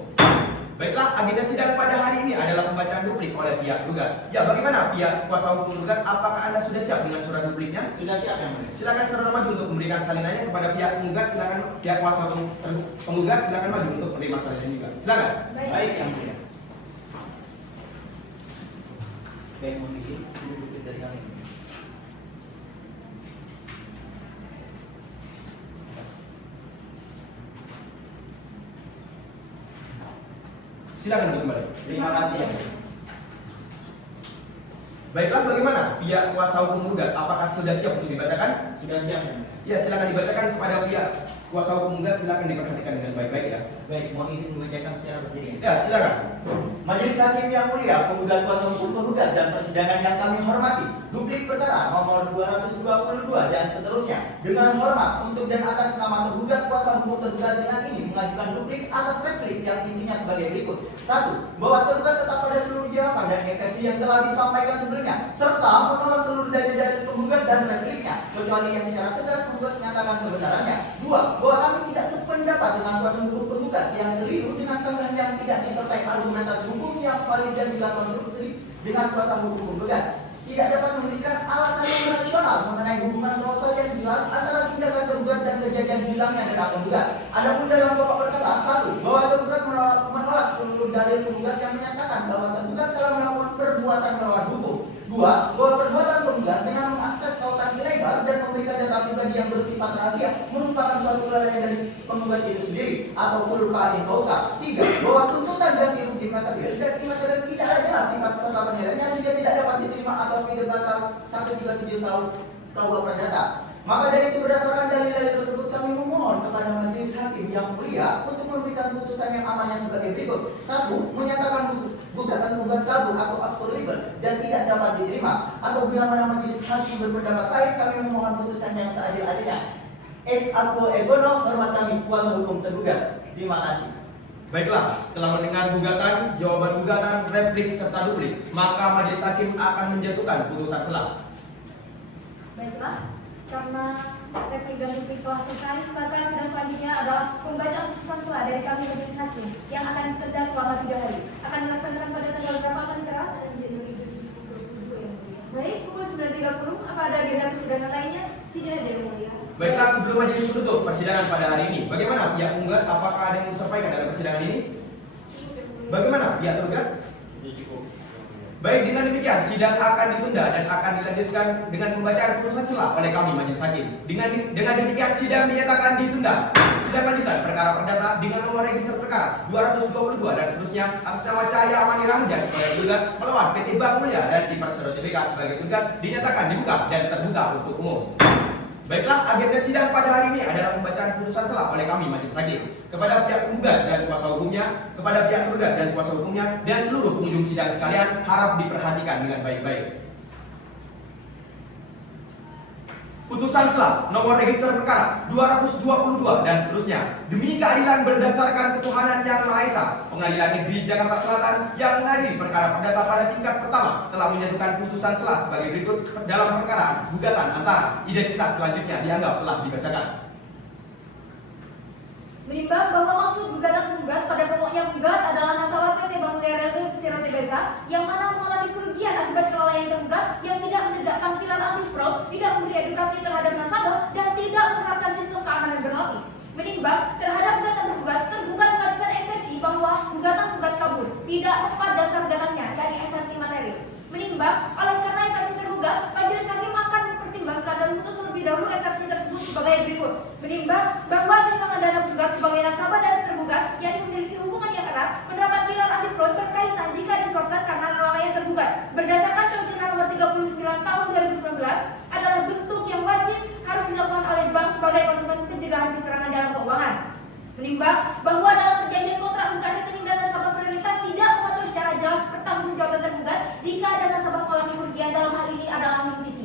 Baiklah, agenda sidang pada hari ini adalah pembacaan duplik oleh pihak penggugat. Ya, bagaimana pihak kuasa hukum penggugat? Apakah Anda sudah siap dengan surat dupliknya? Sudah siap yang mulia. Silakan saudara maju untuk memberikan salinannya kepada pihak penggugat. Silakan pihak kuasa hukum penggugat silakan maju untuk menerima salinannya juga. Silakan. Baik yang mulia. Baik, mohon izin duplik dari kami. Silakan duduk kembali. Terima kasih yang mulia. Baiklah, bagaimana pihak kuasa hukum menggugat? Apakah sudah siap untuk dibacakan? Sudah siap yang mulia. Ya, silakan dibacakan kepada pihak kuasa hukum menggugat. Silakan diperhatikan dengan baik-baik ya. Baik, mohon izin membacakan secara berdiri. Ya, silakan. Majelis Hakim yang mulia, penggugat kuasa hukum penggugat dan persidangan yang kami hormati, duplik perkara nomor 222 dan seterusnya. Dengan hormat untuk dan atas nama tergugat kuasa hukum tergugat dengan ini mengajukan duplik atas replik yang intinya sebagai berikut. 1. Bahwa tergugat tetap pada seluruh jawaban dan eksepsi yang telah disampaikan sebelumnya, serta menolak seluruh dalil-dalil penggugat dan repliknya, kecuali yang secara tegas penggugat menyatakan kebenarannya. 2. Bahwa kami tidak sependapat dengan kuasa hukum penggugat yang keliru dengan sanggahan yang tidak disertai argumentasi hukum yang valid dan tidak konstruktif dengan kuasa hukum penggugat. Tidak dapat memberikan alasan yang rasional mengenai hubungan kausal yang jelas antara tindakan tergugat dan kejadian hilangnya dana penggugat. Adapun dalam pokok perkara 1, bahwa tergugat menolak seluruh dalil penggugat yang menyatakan bahwa tergugat telah melakukan perbuatan melawan hukum. 2. Bahwa perbuatan penggugat dengan mengakses kautan ilegal dan memberikan data pribadi yang bersifat rahasia merupakan suatu kelalaian dari penggugat itu sendiri atau culpa in causa. 3. Bahwa tuntutan ganti rugi material dan imaterial tidak ada jelas sifat serta penilaiannya sehingga tidak dapat diterima atau tidak pasal 137 KUH Perdata. Maka dari itu berdasarkan dalil-dalil tersebut kami memohon kepada majelis hakim yang mulia untuk memberikan putusan yang amannya sebagai berikut. 1. Menyatakan gugatan penggugat kabur atau absurdibel dan tidak dapat diterima. Apabila mana majelis hakim berpendapat lain, kami memohon putusan yang seadil-adilnya. Ex aequo egono, hormat kami kuasa hukum tergugat. Terima kasih. Baiklah, setelah mendengar gugatan, jawaban gugatan, replik serta duplik, maka majelis hakim akan menjatuhkan putusan selah. Baiklah, karena replik dan duplik telah selesai, maka sidang selanjutnya adalah pembacaan putusan selah dari kami majelis hakim yang akan ditunda selama 3 hari. Akan dilaksanakan pada tanggal berapa akan diterap? Januari 2022 yang mulia. Baik, pukul 9.30. Apa ada agenda persidangan lainnya? Tidak ada yang mulia. Baiklah, sebelum majelis menutup persidangan pada hari ini, bagaimana pihak penggugat? Apakah ada yang mau disampaikan dalam persidangan ini? Bagaimana pihak tergugat? Baik, dengan demikian sidang akan ditunda dan akan dilanjutkan dengan pembacaan putusan selah oleh kami majelis hakim. Dengan demikian sidang dinyatakan ditunda. Sidang lanjutan perkara perdata dengan nomor register perkara 222 dan seterusnya atas nama Cahaya Amani Ramjan sebagai tergugat melawan PT Bank Mulia dan Tipersero Tbk sebagai tergugat dinyatakan dibuka dan terbuka untuk umum. Baiklah, agenda sidang pada hari ini adalah pembacaan putusan selah oleh kami majelis hakim kepada pihak penggugat dan kuasa hukumnya, kepada pihak tergugat dan kuasa hukumnya, dan seluruh pengunjung sidang sekalian harap diperhatikan dengan baik-baik. Putusan selah nomor register perkara 222 dan seterusnya. Demi keadilan berdasarkan ketuhanan yang Maha Esa, Pengadilan Negeri Jakarta Selatan yang mengadili perkara perdata pada tingkat pertama telah menyatukan putusan selah sebagai berikut dalam perkara gugatan antara identitas selanjutnya dianggap telah dibacakan. Menimbang bahwa maksud gugatan penggugat pada pokoknya penggugat adalah nasabah PT Bank Mulia Real Persero Tbk yang mana mengalami kerugian akibat kelalaian tergugat yang tidak menegakkan pilar anti fraud, tidak memberi edukasi terhadap nasabah dan tidak menerapkan sistem keamanan berlapis. Menimbang terhadap gugatan tergugat mengajukan eksepsi bahwa gugatan penggugat kabur tidak tepat dasar gugatannya dari eksepsi materi. Menimbang oleh karena eksepsi tergugat, majelis hakim akan mempertimbangkan dan memutus terlebih dahulu eksepsi tersebut sebagai berikut. Menimbang bahwa kehilangan dana penggugat sebagai nasabah dan tergugat yang memiliki hubungan yang erat mendapat pilar anti fraud berkaitan jika disebabkan karena kelalaian tergugat berdasarkan kebijakan nomor 39 tahun 2019 adalah bentuk yang wajib harus dilakukan oleh bank sebagai komitmen pencegahan kecurangan dalam keuangan. Menimbang bahwa dalam perjanjian kontrak buka rekening dan nasabah prioritas tidak mengatur secara jelas pertanggungjawaban tergugat jika ada nasabah mengalami kerugian, dalam hal ini adalah Mitsubishi.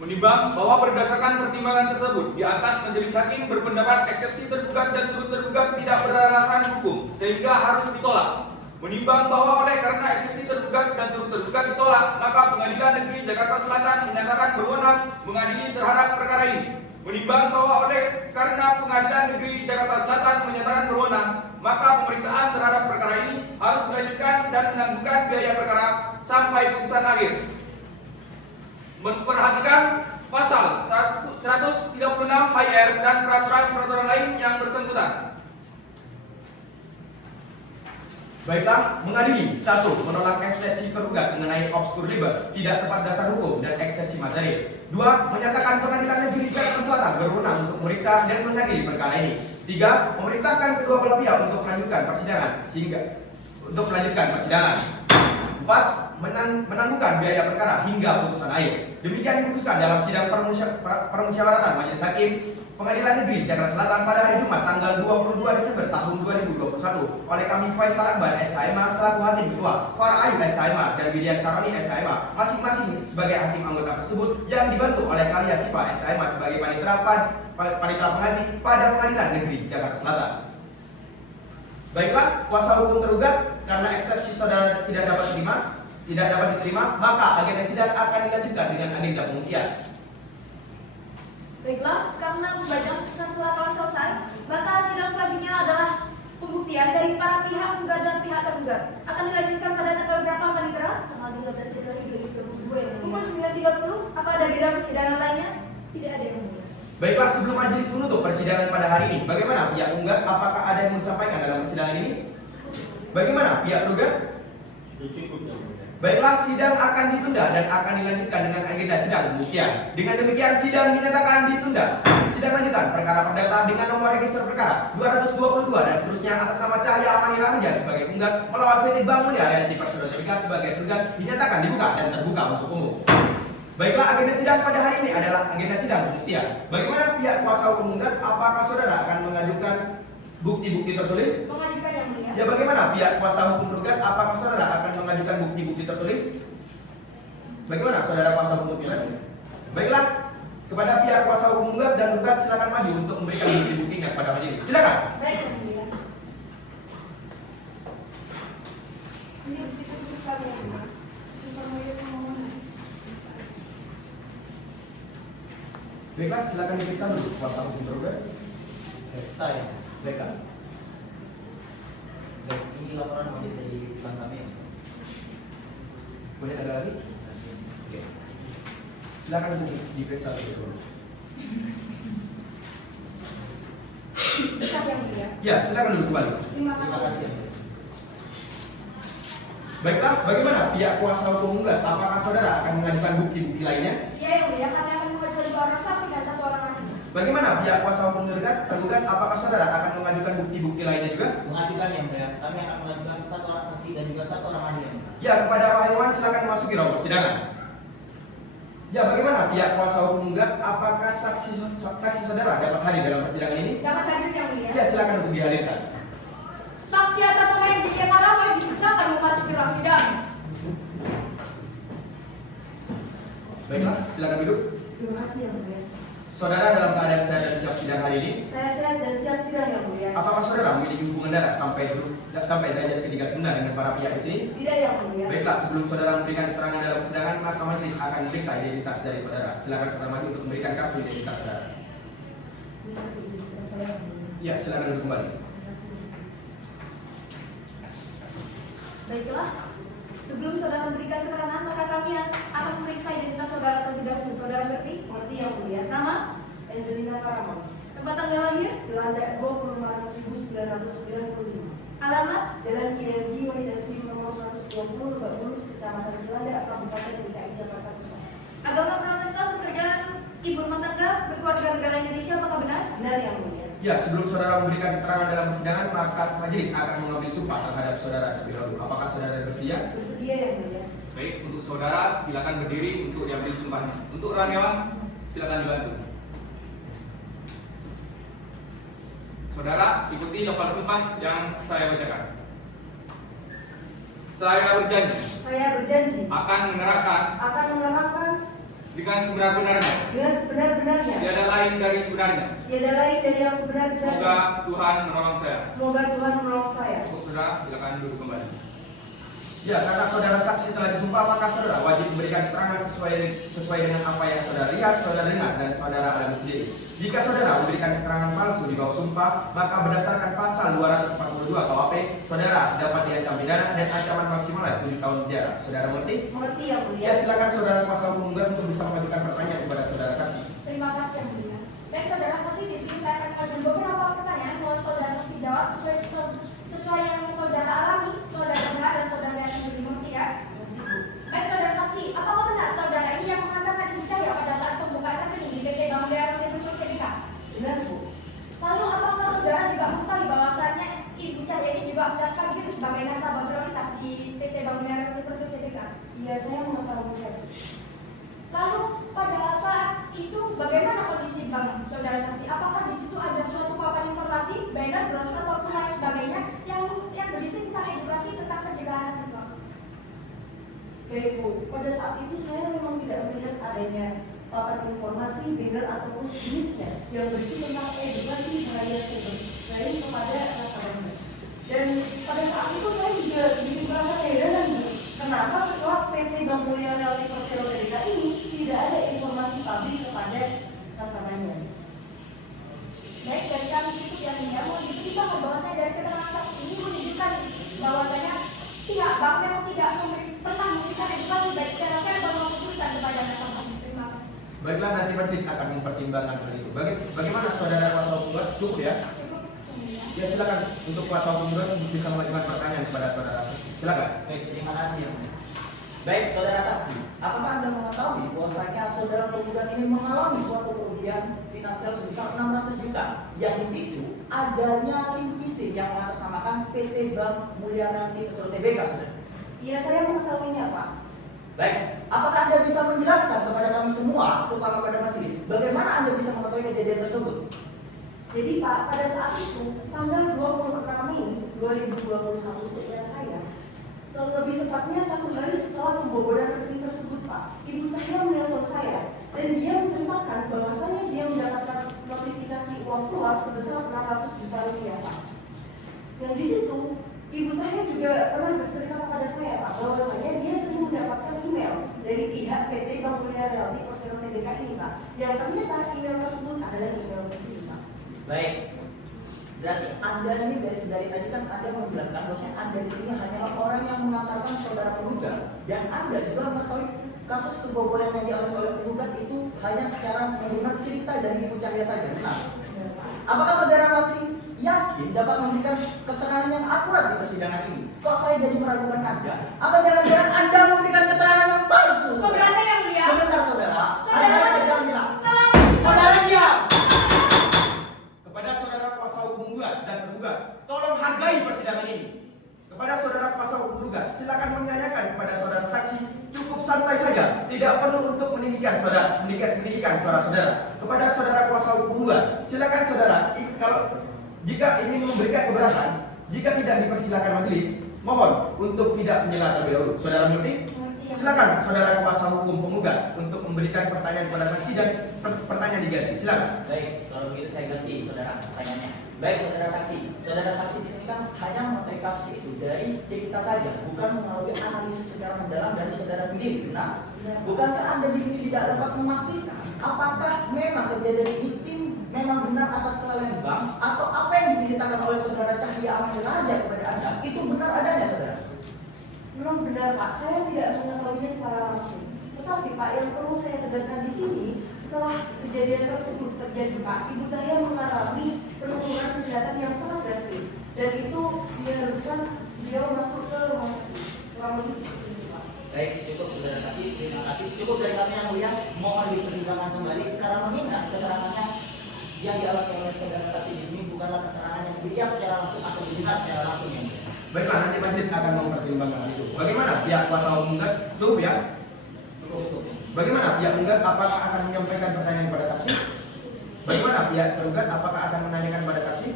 Menimbang bahwa berdasarkan pertimbangan tersebut, di atas majelis hakim berpendapat eksepsi tergugat dan turut tergugat tidak beralasan hukum sehingga harus ditolak. Menimbang bahwa oleh karena eksepsi tergugat dan turut tergugat ditolak, maka Pengadilan Negeri Jakarta Selatan menyatakan berwenang mengadili terhadap perkara ini. Menimbang bahwa oleh karena Pengadilan Negeri Jakarta Selatan menyatakan berwenang, maka pemeriksaan terhadap perkara ini harus dilanjutkan dan menangguhkan biaya perkara sampai putusan akhir. Memperhatikan pasal 136 HR dan peraturan-peraturan lain yang bersangkutan. Baiklah, mengadili 1. Menolak eksepsi tergugat mengenai obskur liber, tidak tepat dasar hukum dan eksepsi materi. 2. Menyatakan Pengadilan Negeri Jakarta Selatan berwenang untuk memeriksa dan mengadili perkara ini. 3. Memerintahkan kedua belah pihak untuk melanjutkan persidangan sehingga untuk melanjutkan persidangan. 4. Menangguhkan biaya perkara hingga putusan akhir. Demikian diputuskan dalam sidang permusyawaratan Majelis Hakim Pengadilan Negeri Jakarta Selatan pada hari Jumat tanggal 22 Desember tahun 2021 oleh kami Faisal Akbar SHMA selaku Hakim Ketua, Farah Ayu SHMA dan Widian Saroni SHMA masing-masing sebagai hakim anggota tersebut yang dibantu oleh Kalia Sipa SHMA sebagai panitera pengganti pada Pengadilan Negeri Jakarta Selatan. Baiklah, kuasa hukum tergugat karena eksepsi saudara tidak dapat diterima, maka agenda sidang akan dilanjutkan dengan agenda pembuktian. Baiklah, karena pembacaan putusan surat telah selesai, maka sidang selanjutnya adalah pembuktian dari para pihak penggugat dan pihak tergugat. Akan dilanjutkan pada tanggal berapa, Panitera? Tanggal 13 Januari 2022 yang Pukul mulia. 9.30. Apa ada agenda persidangan lainnya? Tidak ada yang mulia. Baiklah, sebelum majelis menutup persidangan pada hari ini, bagaimana pihak penggugat? Apakah ada yang mau disampaikan dalam persidangan ini? Bagaimana pihak tergugat? Cukup yang mulia. Baiklah, sidang akan ditunda dan akan dilanjutkan dengan agenda sidang pembuktian. Dengan demikian, sidang dinyatakan ditunda. Sidang lanjutan perkara perdata dengan nomor register perkara 222 dan seterusnya atas nama Cahya Amani Raharja sebagai penggugat melawan PT Bank Mulia Realty Persero Tbk sebagai tergugat dinyatakan dibuka dan terbuka untuk umum. Baiklah, agenda sidang pada hari ini adalah agenda sidang pembuktian. Bagaimana pihak kuasa hukum penggugat? Apakah saudara akan mengajukan bukti-bukti tertulis? Mengajukan yang mulia. Ya, bagaimana pihak kuasa hukum tergugat? Apakah saudara akan mengajukan bukti-bukti tertulis? Bagaimana saudara kuasa hukum tergugat? Baiklah, kepada pihak kuasa hukum penggugat dan tergugat silakan maju untuk memberikan bukti-buktinya kepada majelis. Silakan. Baik yang mulia. Ini bukti tertulis kami yang mulia. Informasi permohonan. Baiklah, silakan diperiksa dulu kuasa hukum tergugat. Saya. Baiklah. Dan ini laporan wajib dari pihak kami. Boleh ada lagi? Oke. Silakan untuk diperiksa dulu. Bisa yang mulia. Ya, silakan duduk kembali. Terima Terima kasih. kasih. Baiklah, bagaimana pihak kuasa hukum penggugat? Apakah saudara akan mengajukan bukti-bukti lainnya? Iya yang mulia, kami akan mengajukan 2 orang saksi dan 1 orang ahli. Bagaimana pihak kuasa hukum tergugat? Apakah saudara akan mengajukan bukti-bukti lainnya juga? Mengajukan yang mulia, kami akan mengajukan 1 orang saksi dan juga 1 orang ahli yang mulia. Ya, kepada rohaniwan silakan memasuki ruang persidangan. Ya, bagaimana pihak kuasa hukum penggugat? Apakah saksi saudara dapat hadir dalam persidangan ini? Dapat hadir yang mulia. Ya, silakan untuk dihadirkan. Saksi atas nama yang dinyatakan ramai dipersilakan memasuki ruang sidang. Baiklah, silakan duduk. Terima kasih yang mulia. Saudara dalam keadaan sehat dan siap sidang hari ini. Saya sehat dan siap sidang yang mulia. Apakah saudara memiliki hubungan darah sampai derajat ketiga sempurna dengan para pihak di sini? Tidak yang mulia. Baiklah, sebelum saudara memberikan keterangan dalam persidangan, maka majelis akan memeriksa identitas dari saudara. Silakan saudara maju untuk memberikan kartu identitas saudara. Ini identitas saya yang mulia. Ya, silakan duduk kembali. Terima kasih. Baiklah, sebelum saudara memberikan keterangan, maka kami akan memeriksa identitas saudara terlebih dahulu. Saudara berarti Mengerti yang mulia. nama, Angelina Paramon. tempat tanggal lahir, Celanda 20 Maret 1995. alamat, Jalan Kiai Haji Wahid Hasim nomor 120 Lebak Bulus, Kecamatan Celanda, Kabupaten DKI Jakarta Pusat. agama Protestan, pekerjaan ibu rumah tangga, berkeluarga negara Indonesia, apakah benar? Benar yang mulia. Ya, sebelum saudara memberikan keterangan dalam persidangan, maka majelis akan mengambil sumpah terhadap saudara terlebih dahulu. Apakah saudara bersedia? Bersedia yang mulia. Baik, untuk saudara silakan berdiri untuk diambil sumpahnya. Untuk rohaniwan silakan dibantu. Saudara, ikuti lafaz sumpah yang saya bacakan. Saya berjanji Saya berjanji akan menerapkan akan menerapkan dengan sebenar-benarnya, dengan sebenar-benarnya tiada lain dari sebenarnya. tiada lain dari yang sebenar-benarnya. Semoga Tuhan menolong saya. Semoga Tuhan menolong saya. Untuk saudara silakan duduk kembali. Ya, karena saudara saksi telah disumpah, maka saudara wajib memberikan keterangan sesuai dengan apa yang saudara lihat, saudara dengar, dan saudara alami sendiri. Jika saudara memberikan keterangan palsu di bawah sumpah, maka berdasarkan pasal 242 KUHP, saudara dapat diancam pidana dan ancaman maksimal 7 tahun penjara. Saudara mengerti? Mengerti yang mulia. Ya, silakan saudara kuasa hukum penggugat untuk bisa mengajukan pertanyaan kepada saudara saksi. Terima kasih yang mulia. Baik saudara saksi, di sini saya akan mengajukan beberapa pertanyaan. Mohon saudara saksi jawab sesuai yang saudara alami, saudara dengar dan saudara yang sendiri mengerti ya. Baik saudara saksi, apakah benar saudara ini yang mengantarkan Ibu Cahya pada saat pembukaan rekening di PT Bank Mulia Realty Persero Tbk? Benar, Bu. Lalu apakah saudara juga mengetahui bahwasannya Ibu Cahya ini juga mendaftar diri sebagai nasabah Baik Bu, pada saat itu saya memang tidak melihat adanya papan informasi, banner ataupun sejenisnya yang berisi tentang edukasi bahaya cyber kepada nasabahnya. Dan pada saat itu saya juga sedikit merasa keheranan Bu, kenapa sekelas PT Bank Mulia Realty Persero Tbk ini tidak ada informasi publik kepada nasabahnya. Baik, dari kami itu yang mulia, mohon diberitahu bahwasanya dari keterangan saksi ini menunjukkan bahwasanya pihak bank memang tidak pernah memberikan edukasi baik secara verbal maupun tulisan kepada nasabah. Terima kasih. Baiklah, nanti majelis akan mempertimbangkan hal itu. Bagaimana saudara kuasa hukum? Cukup ya? Cukup, mulia. Ya silakan untuk kuasa hukum bisa mengajukan pertanyaan kepada saudara. Silakan. Baik, terima kasih ya mulia. Baik, saudara saksi, apakah Anda mengetahui bahwasanya saudara penggugat ini mengalami suatu kerugian finansial sebesar 600 juta yang dipicu adanya link phishing yang mengatasnamakan PT Bank Mulia Realty Persero Tbk, saudara? Iya, saya mengetahuinya Pak. Baik, apakah Anda bisa menjelaskan kepada kami semua, terutama pada majelis, bagaimana Anda bisa mengetahui kejadian tersebut? Jadi Pak, pada saat itu tanggal 26 Mei 2021 seingat saya, lebih tepatnya 1 hari setelah pembobolan rekening tersebut Pak, Ibu Cahya menelpon saya dan dia menceritakan bahwasanya dia mendapatkan notifikasi uang keluar sebesar 600 juta rupiah Pak. Yang di situ Ibu Cahya juga pernah bercerita kepada saya Pak bahwasanya dia sering mendapatkan email dari pihak PT Bank Mulia Realty Persero Tbk ini Pak, yang ternyata email tersebut adalah email phishing Pak. Baik, berarti Anda ini dari tadi kan Anda menjelaskan bahwasanya Anda di sini hanyalah orang yang mengantarkan saudara penggugat dan Anda juga mengetahui kasus kebobolan yang dialami oleh penggugat itu hanya secara mendengar cerita dari Ibu Cahya saja. Benar? Apakah saudara masih yakin dapat memberikan keterangan yang akurat di persidangan ini? Kok saya jadi meragukan Anda? Atau jangan-jangan Anda memberikan keterangan yang palsu? Keberatan yang mulia. Sebentar saudara, Saudara Anda masih- sedang bilang. Telah. Saudara diam. Kepada saudara kuasa hukum penggugat dan tergugat, tolong hargai persidangan ini. Kepada saudara kuasa hukum penggugat, silakan menanyakan kepada saudara saksi, cukup santai saja, tidak perlu untuk meninggikan suara saudara. Kepada saudara kuasa hukum penggugat, silakan saudara, kalau jika ingin memberikan keberatan, jika tidak dipersilakan majelis, mohon untuk tidak menyela terlebih dahulu. Saudara mengerti? Silakan saudara kuasa hukum penggugat untuk memberikan pertanyaan kepada saksi dan pertanyaan diganti. Silakan. Baik, kalau begitu saya ganti saudara pertanyaannya. Baik, saudara saksi di sini kan hanya mengetahui kasus itu dari cerita saja, bukan melalui analisis secara mendalam dari saudara sendiri. Nah, bukankah Anda di sini tidak dapat memastikan apakah memang kejadian ini tim memang benar atas kelalaian bank atau apa yang diceritakan oleh saudara Cahya Amin Raja kepada Anda itu benar adanya, saudara? Memang benar Pak, saya tidak mengetahuinya secara langsung. Tetapi Pak, yang perlu saya tegaskan di sini, setelah kejadian tersebut terjadi Pak, Ibu Cahya mengalami penurunan kesehatan yang sangat drastis dan itu diharuskan beliau masuk ke rumah sakit. Kurang lebih seperti itu Pak. Baik, cukup saudara saksi, terima kasih. Cukup dari kami yang mulia, mohon dipertimbangkan kembali karena mengingat keterangannya yang dialami oleh saudara saksi di sini bukanlah keterangan yang dilihat secara langsung atau dilihat secara langsung yang mulia. Baiklah, nanti majelis akan mempertimbangkan itu. Bagaimana pihak kuasa hukum penggugat? Cukup ya? Cukup. Bagaimana pihak penggugat? Apakah akan menyampaikan pertanyaan kepada saksi? Bagaimana pihak tergugat? Apakah akan menanyakan kepada saksi?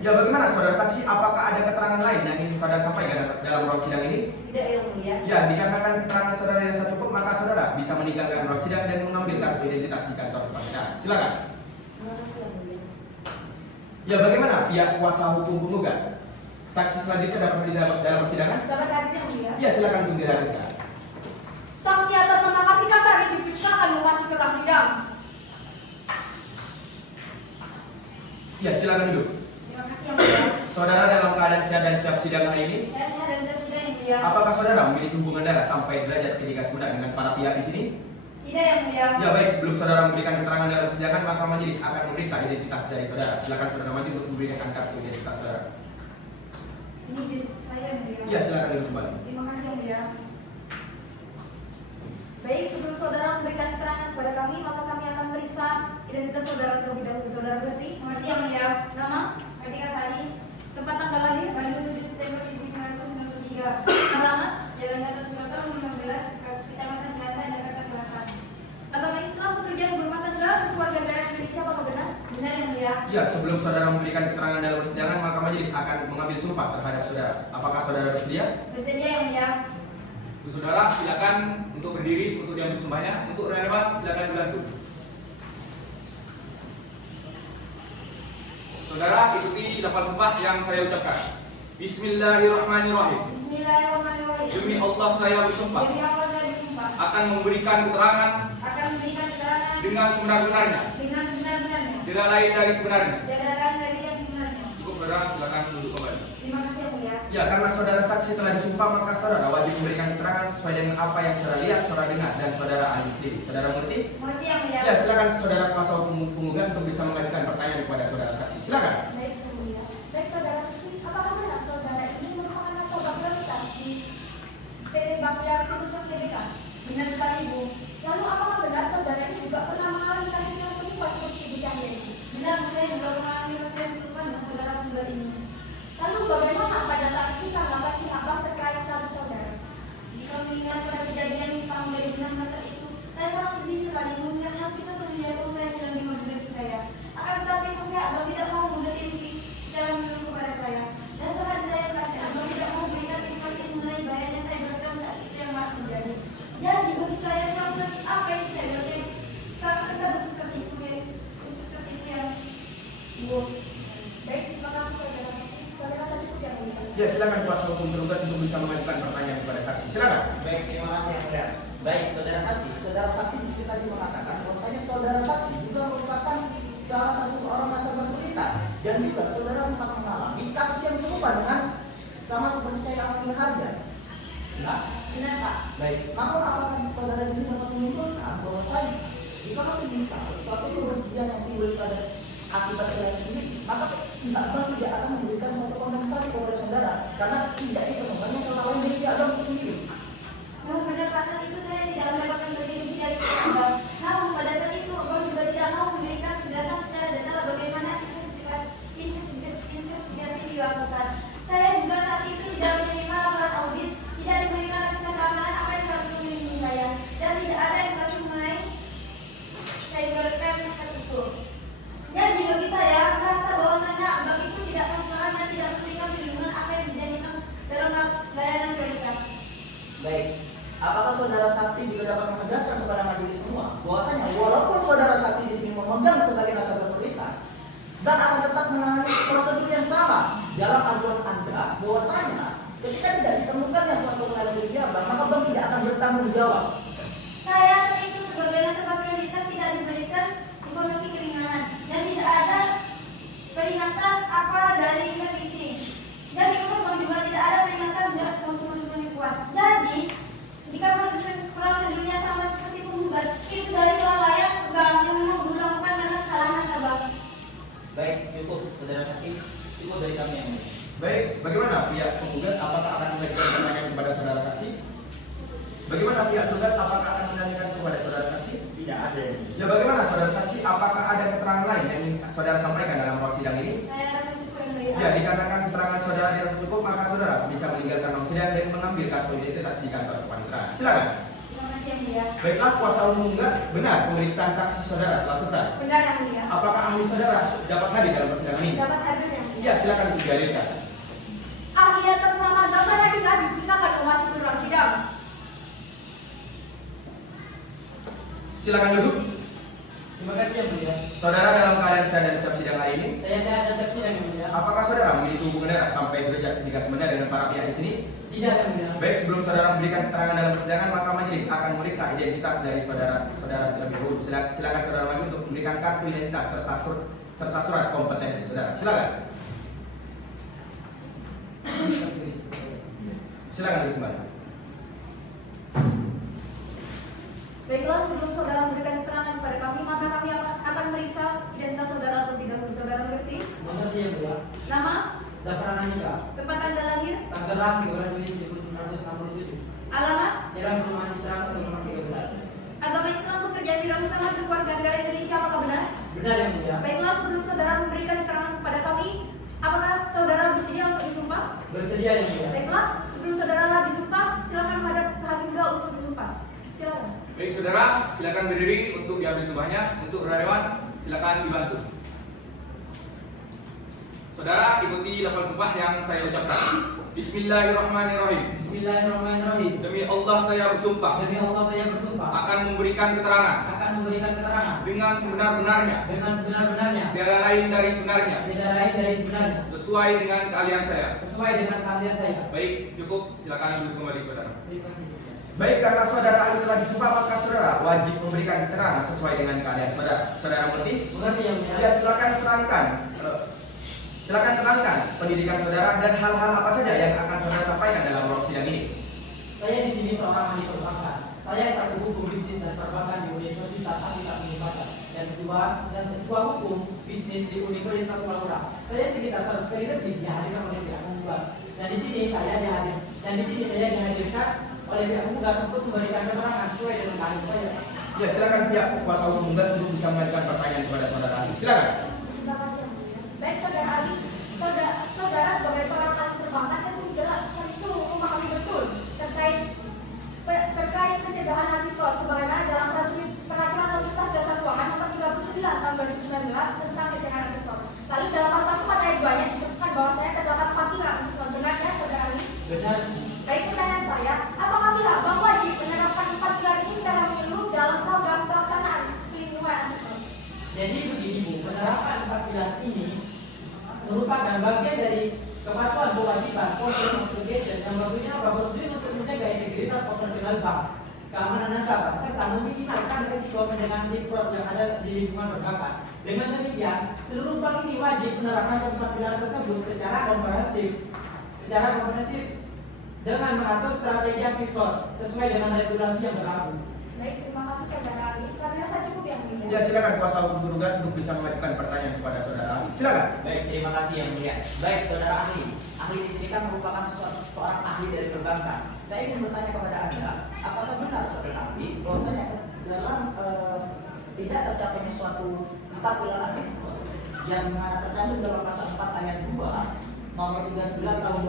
Ya, bagaimana saudara saksi? Apakah ada keterangan lain yang ingin saudara sampaikan dalam ruang sidang ini? Tidak yang mulia. Ya, dikarenakan keterangan saudara yang cukup, maka saudara bisa meninggalkan ruang sidang dan mengambil kartu identitas di kantor persidangan. Silakan. Terima kasih yang mulia. Ya, bagaimana pihak kuasa hukum penggugat? Saksi selanjutnya dapat dalam persidangan? Dapat hadir yang mulia. Ya, silakan untuk dihadirkan. Saksi atas nama Kartika Sari dipersilakan memasuki ruang sidang. Ya, silakan duduk. Terima kasih yang mulia. Saudara dalam keadaan sehat dan siap sidang hari ini, Saya sehat dan saya sudah yang mulia. apakah saudara memiliki hubungan darah sampai derajat ketiga semudah dengan para pihak di sini? Tidak yang mulia. Ya, baik, sebelum saudara memberikan keterangan dalam persidangan, maka majelis akan memeriksa identitas dari saudara. Silakan saudara maju untuk memberikan kartu identitas saudara. Ini di saya yang mulia. Ya, silakan duduk kembali. Terima kasih yang mulia. Baik, sebelum saudara memberikan keterangan kepada kami, maka kami akan meriksa identitas saudara terlebih dahulu. Saudara berarti mengerti yang mulia? Nama? Kartika Sari. Tempat tanggal lahir? Bandung 7 September 1993. Alamat? Jalan Gatot Subroto 15, Kecamatan Cilanda, Jakarta Selatan. Agama Islam, pekerjaan berumah tangga, keluarga negara Indonesia, apakah benar? Benar yang mulia. Ya, sebelum saudara memberikan keterangan dalam persidangan, maka majelis akan mengambil sumpah terhadap saudara. Apakah saudara bersedia? Bersedia yang mulia. Untuk saudara silakan untuk berdiri untuk diambil sumpahnya. Untuk relawan silakan dibantu. Saudara ikuti lafal sumpah yang saya ucapkan. Bismillahirrahmanirrahim. Bismillahirrahmanirrahim. Demi Allah saya bersumpah Demi Allah saya bersumpah akan memberikan keterangan akan memberikan keterangan dengan sebenar-benarnya, dengan benar-benarnya, tidak lain dari sebenarnya. tidak lain dari yang sebenarnya. Cukup saudara silakan duduk kembali. Terima kasih yang mulia. Ya, karena saudara saksi telah disumpah, maka saudara wajib memberikan keterangan sesuai dengan apa yang saudara lihat, saudara dengar, dan saudara ahli sendiri. Saudara mengerti? Mengerti yang mulia. Ya, silakan saudara kuasa hukum penggugat untuk bisa mengajukan pertanyaan kepada saudara saksi. Silakan. Baik, yang mulia. Baik, saudara saksi, apakah benar saudara ini merupakan nasabah prioritas di PT Bank Miliar Timur Tbk? Benar sekali, Bu. Lalu apakah benar saudara ini juga pernah mengalami kasus yang serupa seperti Ibu Cahaya ini? Benar, Bu, saya juga mengalami kasus yang serupa dengan saudara pribadi ini. Lalu bagaimana pada saat itu tanggapan pihak bank terkait kasus saudara? Jika mengingat pada kejadian tahun 2016 saat itu, saya sangat sedih sekali mengingat hampir 1 miliar uang saya hilang di mobil saya. Akan tetapi sampai abang tidak mau memberikan secara menurut kepada saya. Dan sangat disayangkan abang tidak mau memberikan informasi mengenai bahaya yang saya berikan saat itu yang malah terjadi. Jadi bagi saya proses apa yang saya berikan sangat kita betul tertipu yang Bu. Baik, terima kasih saudara saksi. Saudara saksi cukup yang mulia. Ya, silakan kuasa hukum tergugat untuk bisa mengajukan pertanyaan kepada saksi. Silakan. Baik, terima kasih yang mulia. Baik, saudara saksi di sini tadi mengatakan bahwasanya saudara saksi juga merupakan salah satu seorang nasabah prioritas dan juga saudara sempat mengalami kasus yang serupa dengan sama seperti yang ambil harga. Nah, Benar, Pak. baik, namun apakah saudara di sini dapat menyimpulkan bahwasanya jika masih bisa suatu kerugian yang timbul pada akibat dari sendiri, maka pihak bank tidak akan memberikan suatu kompensasi kepada saudara karena tidak ditemukannya kesalahan dari pihak bank itu sendiri. Namun pada saat itu saya tidak mendapatkan rezeki dari pihak bank. Namun pada saat itu abang juga tidak mau memberikan penjelasan secara detail bagaimana investigasi dilakukan. Saya juga saat itu tidak menerima laporan audit, tidak diberikan lapisan keamanan apa yang harus melindungi saya, dan tidak ada informasi mengenai cybercrime itu. Jadi bagi saya merasa bahwasanya abang itu tidak transparan dan tidak memberikan perlindungan apa yang dijadikan dalam layanan prioritas. Baik, apakah saudara saksi juga dapat menegaskan kepada majelis semua bahwasanya walaupun saudara saksi di sini memegang sebagai nasabah prioritas, bank akan tetap menangani prosedur yang sama dalam aduan Anda bahwasanya ketika tidak ditemukannya suatu kesalahan dari pihak bank, maka bank tidak akan bertanggung jawab. Saya saat itu sebagai nasabah prioritas tidak diberikan informasi keringanan dan tidak ada peringatan apa dari revisi. Jadi untuk juga tidak ada peringatan dari konsumen penipuan. Jadi jika prosedurnya sama seperti penggugat, itu dari kelalaian bank yang memang berulang melakukan dengan kesalahan nasabah. Baik, cukup saudara saksi, cukup dari kami yang mulia. Baik, bagaimana pihak penggugat apakah akan mengajukan pertanyaan kepada saudara saksi? Bagaimana pihak penggugat apakah akan menanyakan kepada saudara saksi? Tidak ada. Ya, bagaimana saudara saksi apakah ada keterangan lain yang ingin saudara sampaikan dalam ruang sidang ini? Saya rasa cukup yang mulia. Ya, dikarenakan keterangan saudara tidak cukup, maka saudara bisa meninggalkan ruang sidang dan mengambil kartu identitas di kantor kepaniteraan. Silakan. Terima kasih yang mulia. Baiklah, kuasa hukum penggugat, benar pemeriksaan saksi saudara telah selesai. Benar yang mulia. Apakah ahli saudara dapat hadir dalam persidangan ini? Dapat hadir yang mulia. Ya, silakan dihadirkan. Ahli atas nama Zaman Rajika dipersilakan memasuki ruang sidang. Silakan duduk. Terima kasih yang mulia. Saudara dalam keadaan sehat dan siap sidang hari ini, Saya sehat dan siap sidang yang mulia. apakah saudara memiliki hubungan darah sampai derajat tiga sebenarnya dengan para pihak di sini? Tidak yang mulia. Baik, sebelum saudara memberikan keterangan dalam persidangan, maka majelis akan memeriksa identitas dari saudara terlebih dahulu. Silakan saudara maju untuk memberikan kartu identitas serta surat kompetensi saudara. Silakan. Silakan duduk kembali. Baiklah, sebelum saudara memberikan keterangan kepada kami, maka kami akan meriksa identitas saudara terlebih dahulu. Saudara mengerti? Mengerti yang mulia. Nama, Zafran Andika, tempat tanggal lahir, Tangerang 13 Juli 1967. alamat, Jalan Perumahan Citra 1 nomor 13. agama Islam, pekerjaan wirausaha, keluarga negara Indonesia, apakah benar? Benar yang mulia. Baiklah, sebelum saudara memberikan keterangan kepada kami, apakah saudara bersedia untuk disumpah? Bersedia yang mulia. Baiklah, sebelum saudara disumpah, silakan menghadap ke hakim muda untuk disumpah. Silakan. Baik saudara, silakan berdiri untuk diambil sumpahnya. Untuk relawan, silakan dibantu. Saudara, ikuti lafal sumpah yang saya ucapkan. Bismillahirrahmanirrahim. Bismillahirrahmanirrahim. Demi Allah saya bersumpah Demi Allah saya bersumpah akan memberikan keterangan keterangan dengan sebenar-benarnya, dengan sebenar-benarnya, tiada lain dari sebenarnya, tidak lain dari sebenarnya, sesuai dengan keahlian saya. sesuai dengan keahlian saya. Baik, cukup. Silakan duduk kembali, saudara. Terima kasih. Baik, karena saudara ahli telah disumpah, maka saudara wajib memberikan keterangan sesuai dengan keadaan saudara. Saudara mengerti? Mengerti yang mulia? Ya, silakan terangkan pendidikan saudara dan hal-hal apa saja yang akan saudara sampaikan dalam ruang sidang ini. Saya di sini seorang ahli perbankan. Saya S1 hukum bisnis dan perbankan di Universitas Habitat Univata dan kedua hukum bisnis di Universitas Malura. Saya sekitar 100 kali lebih dihadirkan oleh pihak penggugat. Dan di sini saya dihadirkan oleh pihak penggugat untuk memberikan keterangan sesuai dengan keahlian saya. Ya, silakan pihak kuasa hukum penggugat untuk bisa mengajukan pertanyaan kepada saudara ahli. Silakan. Terima kasih yang mulia. Baik saudara ahli, saudara sebagai seorang ahli perbankan tentu memahami betul terkait pencegahan anti fraud sebagaimana dalam peraturan lalu lintas dasar keuangan nomor 39 tahun 2019 tentang pencegahan anti fraud. Lalu dalam pasal 4 ayat 2 nya disebutkan bahwasanya terdapat 4 pilar anti fraud. Benar ya saudara ahli? Benar. Baik, pertanyaan saya, apakah bank wajib menerapkan 4 pilar ini secara menyeluruh dalam program pelaksanaan pelindungan anti fraud? Jadi begini Bu, penerapan 4 pilar ini merupakan bagian dari kepatuhan kewajiban corporate obligation yang bertujuan untuk menjaga integritas operasional bank, keamanan nasabah, serta meminimalkan risiko pencegahan anti fraud yang ada di lingkungan perbankan. Dengan demikian, seluruh bank ini wajib menerapkan keempat pilar tersebut secara komprehensif dengan mengatur strategi anti fraud sesuai dengan regulasi yang berlaku. Baik, terima kasih saudara ahli. Kami rasa cukup yang mulia. Ya, silakan kuasa hukum penggugat untuk bisa mengajukan pertanyaan kepada saudara ahli. Silakan. Baik, terima kasih yang mulia. Baik, saudara ahli. Ahli di sini kan merupakan seorang ahli dari perbankan. Saya ingin bertanya kepada Anda, apakah benar saudara ahli bahwasanya dalam tidak tercapainya suatu 4 pilar aktif yang tercantum dalam pasal 4 ayat 2 nomor 39 tahun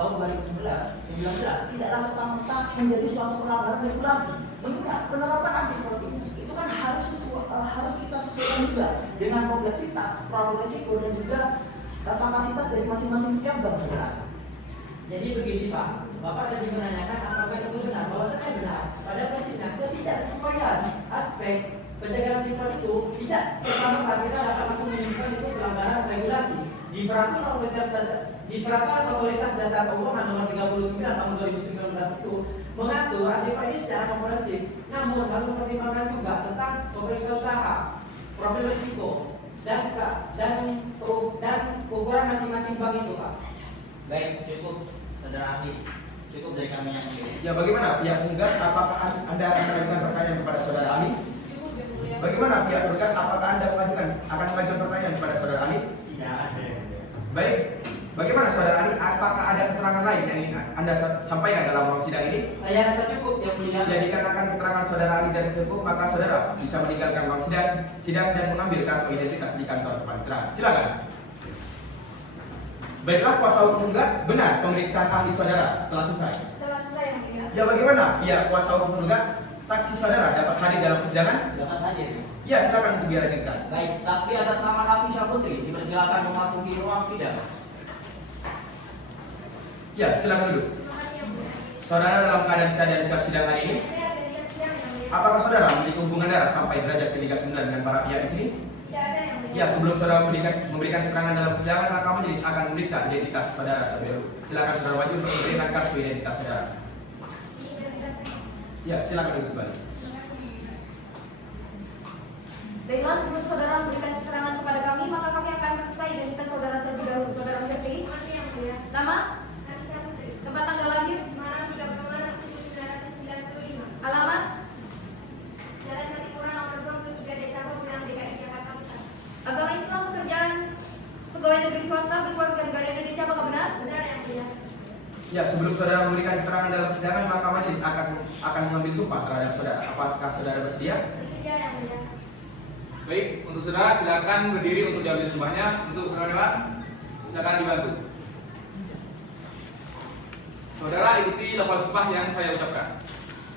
2019 tidaklah serta-merta menjadi suatu pelanggaran regulasi. Mengingat penerapan anti fraud ini itu kan harus kita sesuaikan juga dengan kompleksitas, profil risiko dan juga kapasitas dari masing-masing setiap bank saudara. Jadi begini Pak, Bapak tadi menanyakan apakah itu benar, bahwasanya benar. Pada prinsipnya ketidaksesuaian aspek pencegahan anti fraud itu tidak serta-merta kita dapat langsung menyimpulkan itu pelanggaran regulasi. Di peraturan otoritas dasar keuangan nomor 39 tahun 2019 itu mengatur anti fraud ini secara komprehensif, namun harus mempertimbangkan juga tentang kompleks usaha, profil risiko, dan ukuran masing-masing bank itu Pak. Baik, cukup saudara ahli, cukup dari kami yang mulia. Ya, bagaimana pihak penggugat? Apakah Anda akan mengajukan pertanyaan kepada saudara ahli? Cukup yang mulia. Bagaimana pihak penggugat? Apakah Anda akan mengajukan pertanyaan kepada saudara ahli? Tidak ada yang mulia. Baik, bagaimana saudara ahli? Apakah ada keterangan lain yang ingin Anda sampaikan dalam ruang sidang ini? Saya rasa cukup yang mulia. Ya, dikarenakan keterangan saudara ahli dan cukup, maka saudara bisa meninggalkan ruang sidang dan mengambil kartu identitas di kantor panitera. Silakan. Baiklah, kuasa hukum penggugat, benar pemeriksaan ahli saudara setelah selesai. Setelah selesai yang mulia. Ya, bagaimana pihak kuasa hukum penggugat saksi saudara dapat hadir dalam persidangan? Dapat hadir. Ya, silakan untuk dihadirkan. Baik, saksi atas nama Hafisah Putri dipersilakan memasuki ruang sidang. Ya, silakan duduk. Terima kasih yang mulia. Saudara dalam keadaan sehat dan siap sidang hari ini, Saya organisasi yang mulia. apakah saudara memiliki hubungan darah sampai derajat ketiga 9 dengan para pihak di sini? Tidak ada yang mulia. Ya, sebelum saudara memberikan keterangan dalam persidangan, maka majelis akan memeriksa identitas saudara terlebih dahulu. Silakan saudara maju untuk memberikan kartu identitas saudara. Ini identitas saya. Ya, silakan duduk kembali. Terima kasih. Baiklah, sebelum saudara memberikan keterangan kepada kami, maka kami akan memeriksa identitas saudara terlebih dahulu. Saudara mengerti? Terima kasih yang mulia. Nama, Hafisah Putri. tempat tanggal lahir, Semarang 30 Maret 1995. alamat, Jalan Katipura nomor 23 Desa Pegunungan DKI Jakarta Pusat. agama Islam, pekerjaan pegawai negeri swasta, berkeluarga negara Indonesia, apakah benar? Benar yang mulia. Ya, sebelum saudara memberikan keterangan dalam persidangan, maka majelis akan mengambil sumpah terhadap saudara. Apakah saudara bersedia? Bersedia yang mulia. Baik, untuk saudara silakan berdiri untuk diambil sumpahnya. Untuk saudara silakan dibantu. Saudara ikuti lafal sumpah yang saya ucapkan.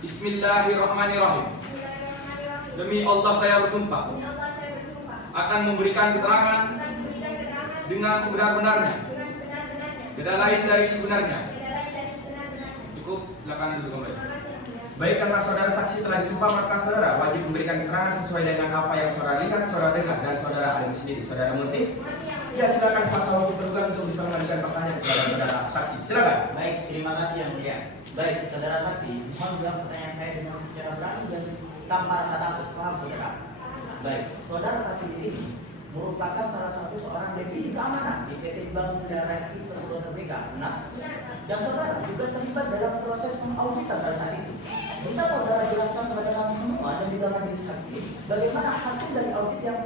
Bismillahirrahmanirrahim. Bismillahirrahmanirrahim. Demi Allah saya bersumpah Demi Allah saya bersumpah akan memberikan keterangan akan memberikan keterangan dengan sebenar-benarnya. dengan sebenar-benarnya. Tidak lain dari sebenarnya. Tidak lain dari sebenar-benarnya. Cukup, silakan duduk kembali. Terima kasih yang mulia. Baik, karena saudara saksi telah disumpah, maka saudara wajib memberikan keterangan sesuai dengan apa yang saudara lihat, saudara dengar, dan saudara alami sendiri. Saudara mengerti? Mengerti yang mulia. Ya, silakan kuasa hukum tergugat untuk bisa mengajukan pertanyaan kepada saudara saksi. Silakan. Baik, terima kasih yang mulia. Baik, saudara saksi, mohon jawab pertanyaan saya dengan secara berani dan tanpa rasa takut. Paham saudara? Baik, saudara saksi di sini merupakan salah satu seorang divisi keamanan di PT Bank Negara Persaudaraan BK. Benar? Dan saudara juga terlibat dalam proses pengauditan pada saat itu. Bisa saudara jelaskan kepada kami semua dan juga majelis hakim bagaimana hasil dari audit yang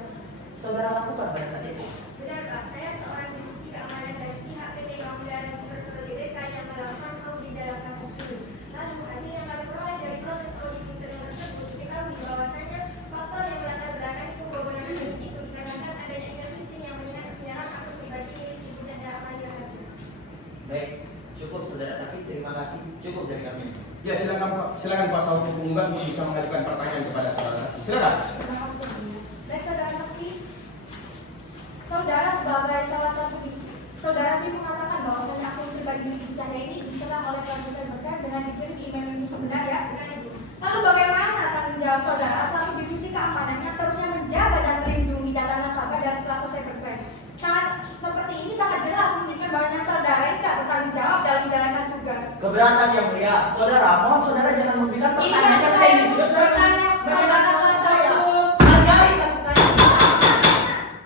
saudara lakukan pada saat itu? Benar Pak, saya seorang divisi keamanan dari pihak PT Bank Negara Persaudaraan BK yang melakukan audit dalam kasus ini. Lalu hasil yang kami peroleh dari proses audit internal tersebut diketahui bahwasanya faktor yang melatar belakangi pembobolan kredit itu dikarenakan adanya email phishing yang menyerang penyerahan akun pribadi milik Ibu Janda Amalia Hadi. Baik, cukup saudara saksi, terima kasih. Cukup dari kami. Ya, silakan kuasa hukum penggugat untuk bisa mengajukan pertanyaan kepada saudara saksi. Silakan. Terima kasih. Baik saudara saksi, saudara sebagai salah satu saudara tadi mengatakan bahwasanya akun pribadi milik Ibu Cahaya ini diserang oleh pelaku berkait dengan dikirim email itu sebenar ya? Lalu bagaimana tanggung jawab saudara selaku divisi keamanannya seharusnya menjaga dan melindungi data nasabah dari pelaku cybercrime? Sangat seperti ini sangat jelas menunjukkan bahwa saudara ini tidak bertanggung jawab dalam menjalankan tugas. Keberatan yang mulia, saudara, mohon saudara jangan memberikan Ini pertanyaan kan yang saya teknis. bertanya Bagaimana saudara saksi saya? tersebut. Hargai saksi saya.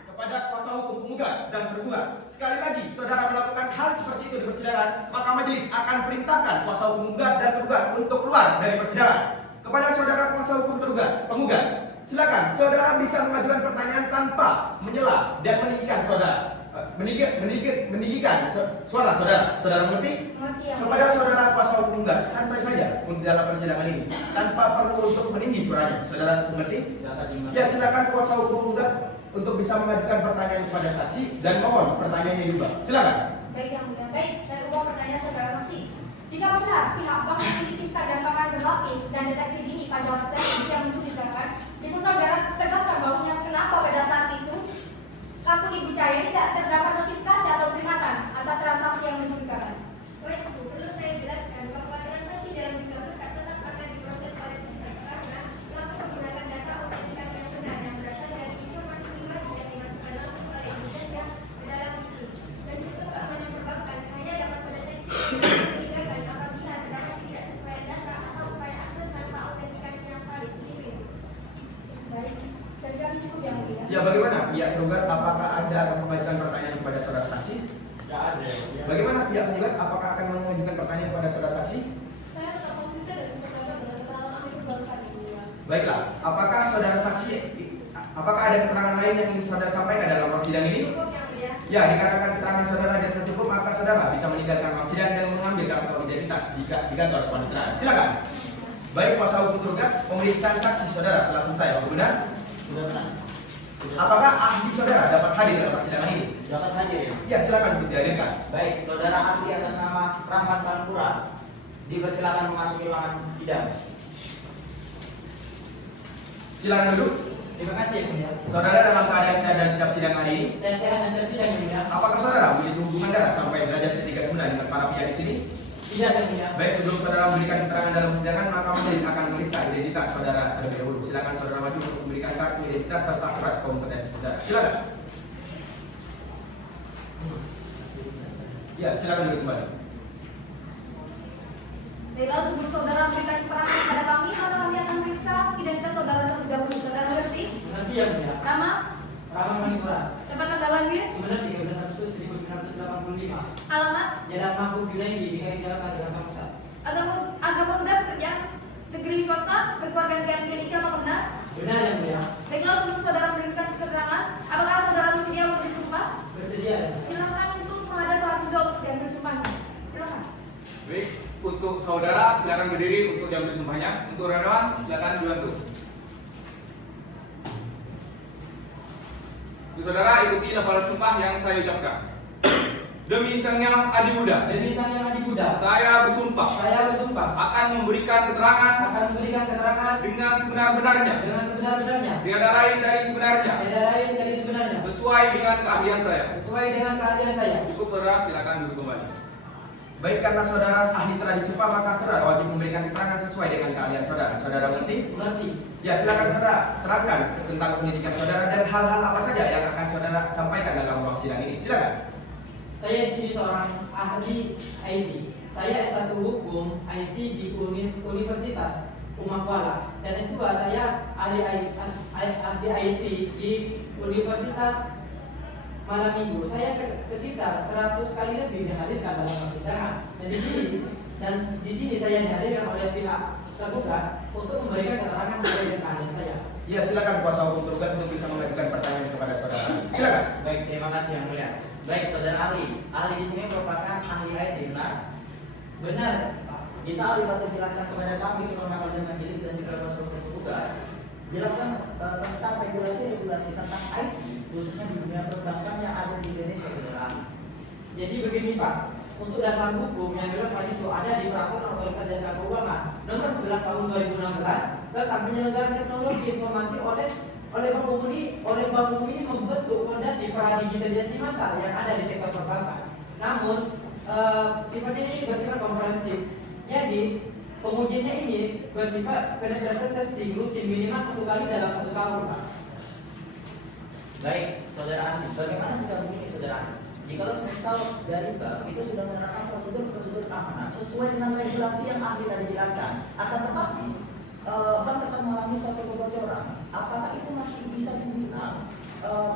Kepada kuasa hukum penggugat dan tergugat, sekali lagi saudara melakukan hal seperti itu di persidangan, maka majelis akan perintahkan kuasa hukum penggugat dan tergugat untuk keluar dari persidangan. Kepada saudara kuasa hukum penggugat, silakan saudara bisa mengajukan pertanyaan tanpa menyela dan meninggikan suara saudara. Saudara mengerti? Mengerti ya? Kepada saudara kuasa hukum penggugat, santai saja untuk dalam persidangan ini tanpa perlu untuk meninggi suaranya. Saudara mengerti? Ya, silakan kuasa hukum penggugat untuk bisa mengajukan pertanyaan kepada saksi dan mohon pertanyaannya juga. Silakan. Baik yang mulia, baik. Saya ubah pertanyaan saudara saksi. Jika benar pihak bank memiliki standar keamanan berlapis dan deteksi dini pada waktu yang mencurigakan, bisa saudara tegaskan bahwa kenapa pada saat itu akun Ibu Cahaya ini tidak terdapat notifikasi atau peringatan atas transaksi yang mencurigakan? Baik, Bu, perlu saya jelaskan bahwa transaksi dalam jumlah besar tetap akan diproses oleh sistem karena pelaku menggunakan data autentikasi yang benar yang berasal dari informasi pribadi yang dimasukkan langsung oleh Ibu Janda ke dalam mesin. Dan sistem keamanan perbankan hanya dapat mendeteksi mencurigakan apabila terdapat tidak sesuai data atau upaya akses tanpa autentikasi yang valid. Gitu ya. Baik, dari kami cukup yang mulia. Ya, bagaimana pihak tergugat? Apakah Anda akan mengajukan pertanyaan kepada saudara saksi? Tidak ada yang mulia. Bagaimana pihak tergugat? Apakah akan mengajukan pertanyaan kepada saudara saksi? Saya tetap konsisten dan berpegang dengan keterangan ahli perbankan yang mulia. Baiklah, apakah saudara saksi, apakah ada keterangan lain yang ingin saudara sampaikan dalam persidangan ini? Cukup yang mulia. Ya, dikatakan keterangan saudara dan cukup, maka saudara bisa meninggalkan ruang sidang dan mengambil kartu identitas di kantor kepanitiaan. Silakan. Baik, kuasa hukum tergugat, pemeriksaan saksi saudara telah selesai. Apa benar? Sudah benar. Apakah ahli saudara dapat hadir dalam persidangan ini? Dapat hadir ya? Ya, silakan untuk dihadirkan. Baik, saudara ahli atas nama Rahman Panpura dipersilakan memasuki ruangan sidang. Silakan duduk. Terima kasih yang mulia. Saudara dalam keadaan sehat dan siap sidang hari ini. Saya sehat dan siap sidang yang mulia. Apakah saudara memiliki hubungan darah sampai derajat 39 dengan para pihak di sini? Tidak yang mulia. Baik, sebelum saudara memberikan keterangan dalam persidangan, maka majelis akan memeriksa identitas saudara terlebih dahulu. Silakan saudara maju untuk memberikan kartu identitas serta surat kompetensi saudara. Silakan. Ya, silakan duduk kembali. Baiklah, sebelum saudara memberikan keterangan kepada kami, maka kami akan meriksa identitas saudara terlebih dahulu. Saudara mengerti? Mengerti yang mulia. Nama, Rahman Manipura. tempat tanggal lahir, Sumeneb 13 Agustus 1985. alamat, Jalan Mahfud Junaidi, DKI Jakarta, Jakarta Pusat. agama muda, pekerjaan, negeri swasta, berkeluarga negara Indonesia, apa benar? Benar yang mulia. Baiklah, sebelum saudara memberikan keterangan, apakah saudara bersedia untuk disumpah? Bersedia yang mulia. Silakan untuk menghadap Tuhan Tuhan untuk diambil sumpahnya. Silakan. Baik, untuk saudara silakan berdiri untuk diambil sumpahnya. Untuk relawan silakan dibantu. Untuk saudara ikuti lafal sumpah yang saya ucapkan. Demi Sang Yang Adi Buddha, demi Sang Yang Adi Buddha, saya bersumpah akan memberikan keterangan dengan sebenar-benarnya, tiada lain dari sebenarnya, sesuai dengan keahlian saya. Cukup saudara, silakan duduk kembali. Baik, karena saudara ahli telah disumpah, maka saudara wajib memberikan keterangan sesuai dengan keahlian saudara. Saudara mengerti? Ya, silakan saudara terangkan tentang pendidikan saudara dan hal-hal apa saja yang akan saudara sampaikan dalam ruang sidang ini. Silakan. Saya di sini seorang ahli IT. Saya S1 Hukum IT di Universitas Umak Kuala dan S2 saya ahli IT di Universitas Malam Minggu. Saya sekitar 100 kali lebih dihadirkan dalam persidangan. Dan di sini saya dihadirkan oleh pihak tergugat untuk memberikan keterangan sesuai dengan keahlian saya. Ya, silakan kuasa hukum tergugat untuk bisa mengajukan pertanyaan kepada saudara. Silakan. Baik, terima kasih yang mulia. Baik, saudara ahli. Ahli di sini merupakan ahli IT, benar? Benar, Pak. Bisa ahli bantu jelaskan kepada kami kewenangan dan majelis dan juga kuasa hukum tergugat. Jelaskan tentang regulasi tentang IT, khususnya di dunia perbankan yang ada di Indonesia, saudara ahli. Jadi begini Pak, untuk dasar hukum yang relevan itu ada di Peraturan Otoritas Jasa Keuangan Nomor 11 Tahun 2016 tentang penyelenggaraan teknologi informasi oleh Bank Bumi ini membentuk fondasi pradigitalisasi massal yang ada di sektor perbankan. Namun sifatnya ini bersifat komprehensif. Jadi pengujiannya ini bersifat penetration testing rutin minimal 1 kali dalam 1 tahun, Pak. Baik, saudara ahli. Bagaimana jika begini, saudara ahli? Jika semisal dari bank itu sudah menerapkan prosedur keamanan sesuai dengan regulasi yang ahli tadi jelaskan, akan tetapi bank tetap mengalami suatu kebocoran, apakah itu masih bisa dibilang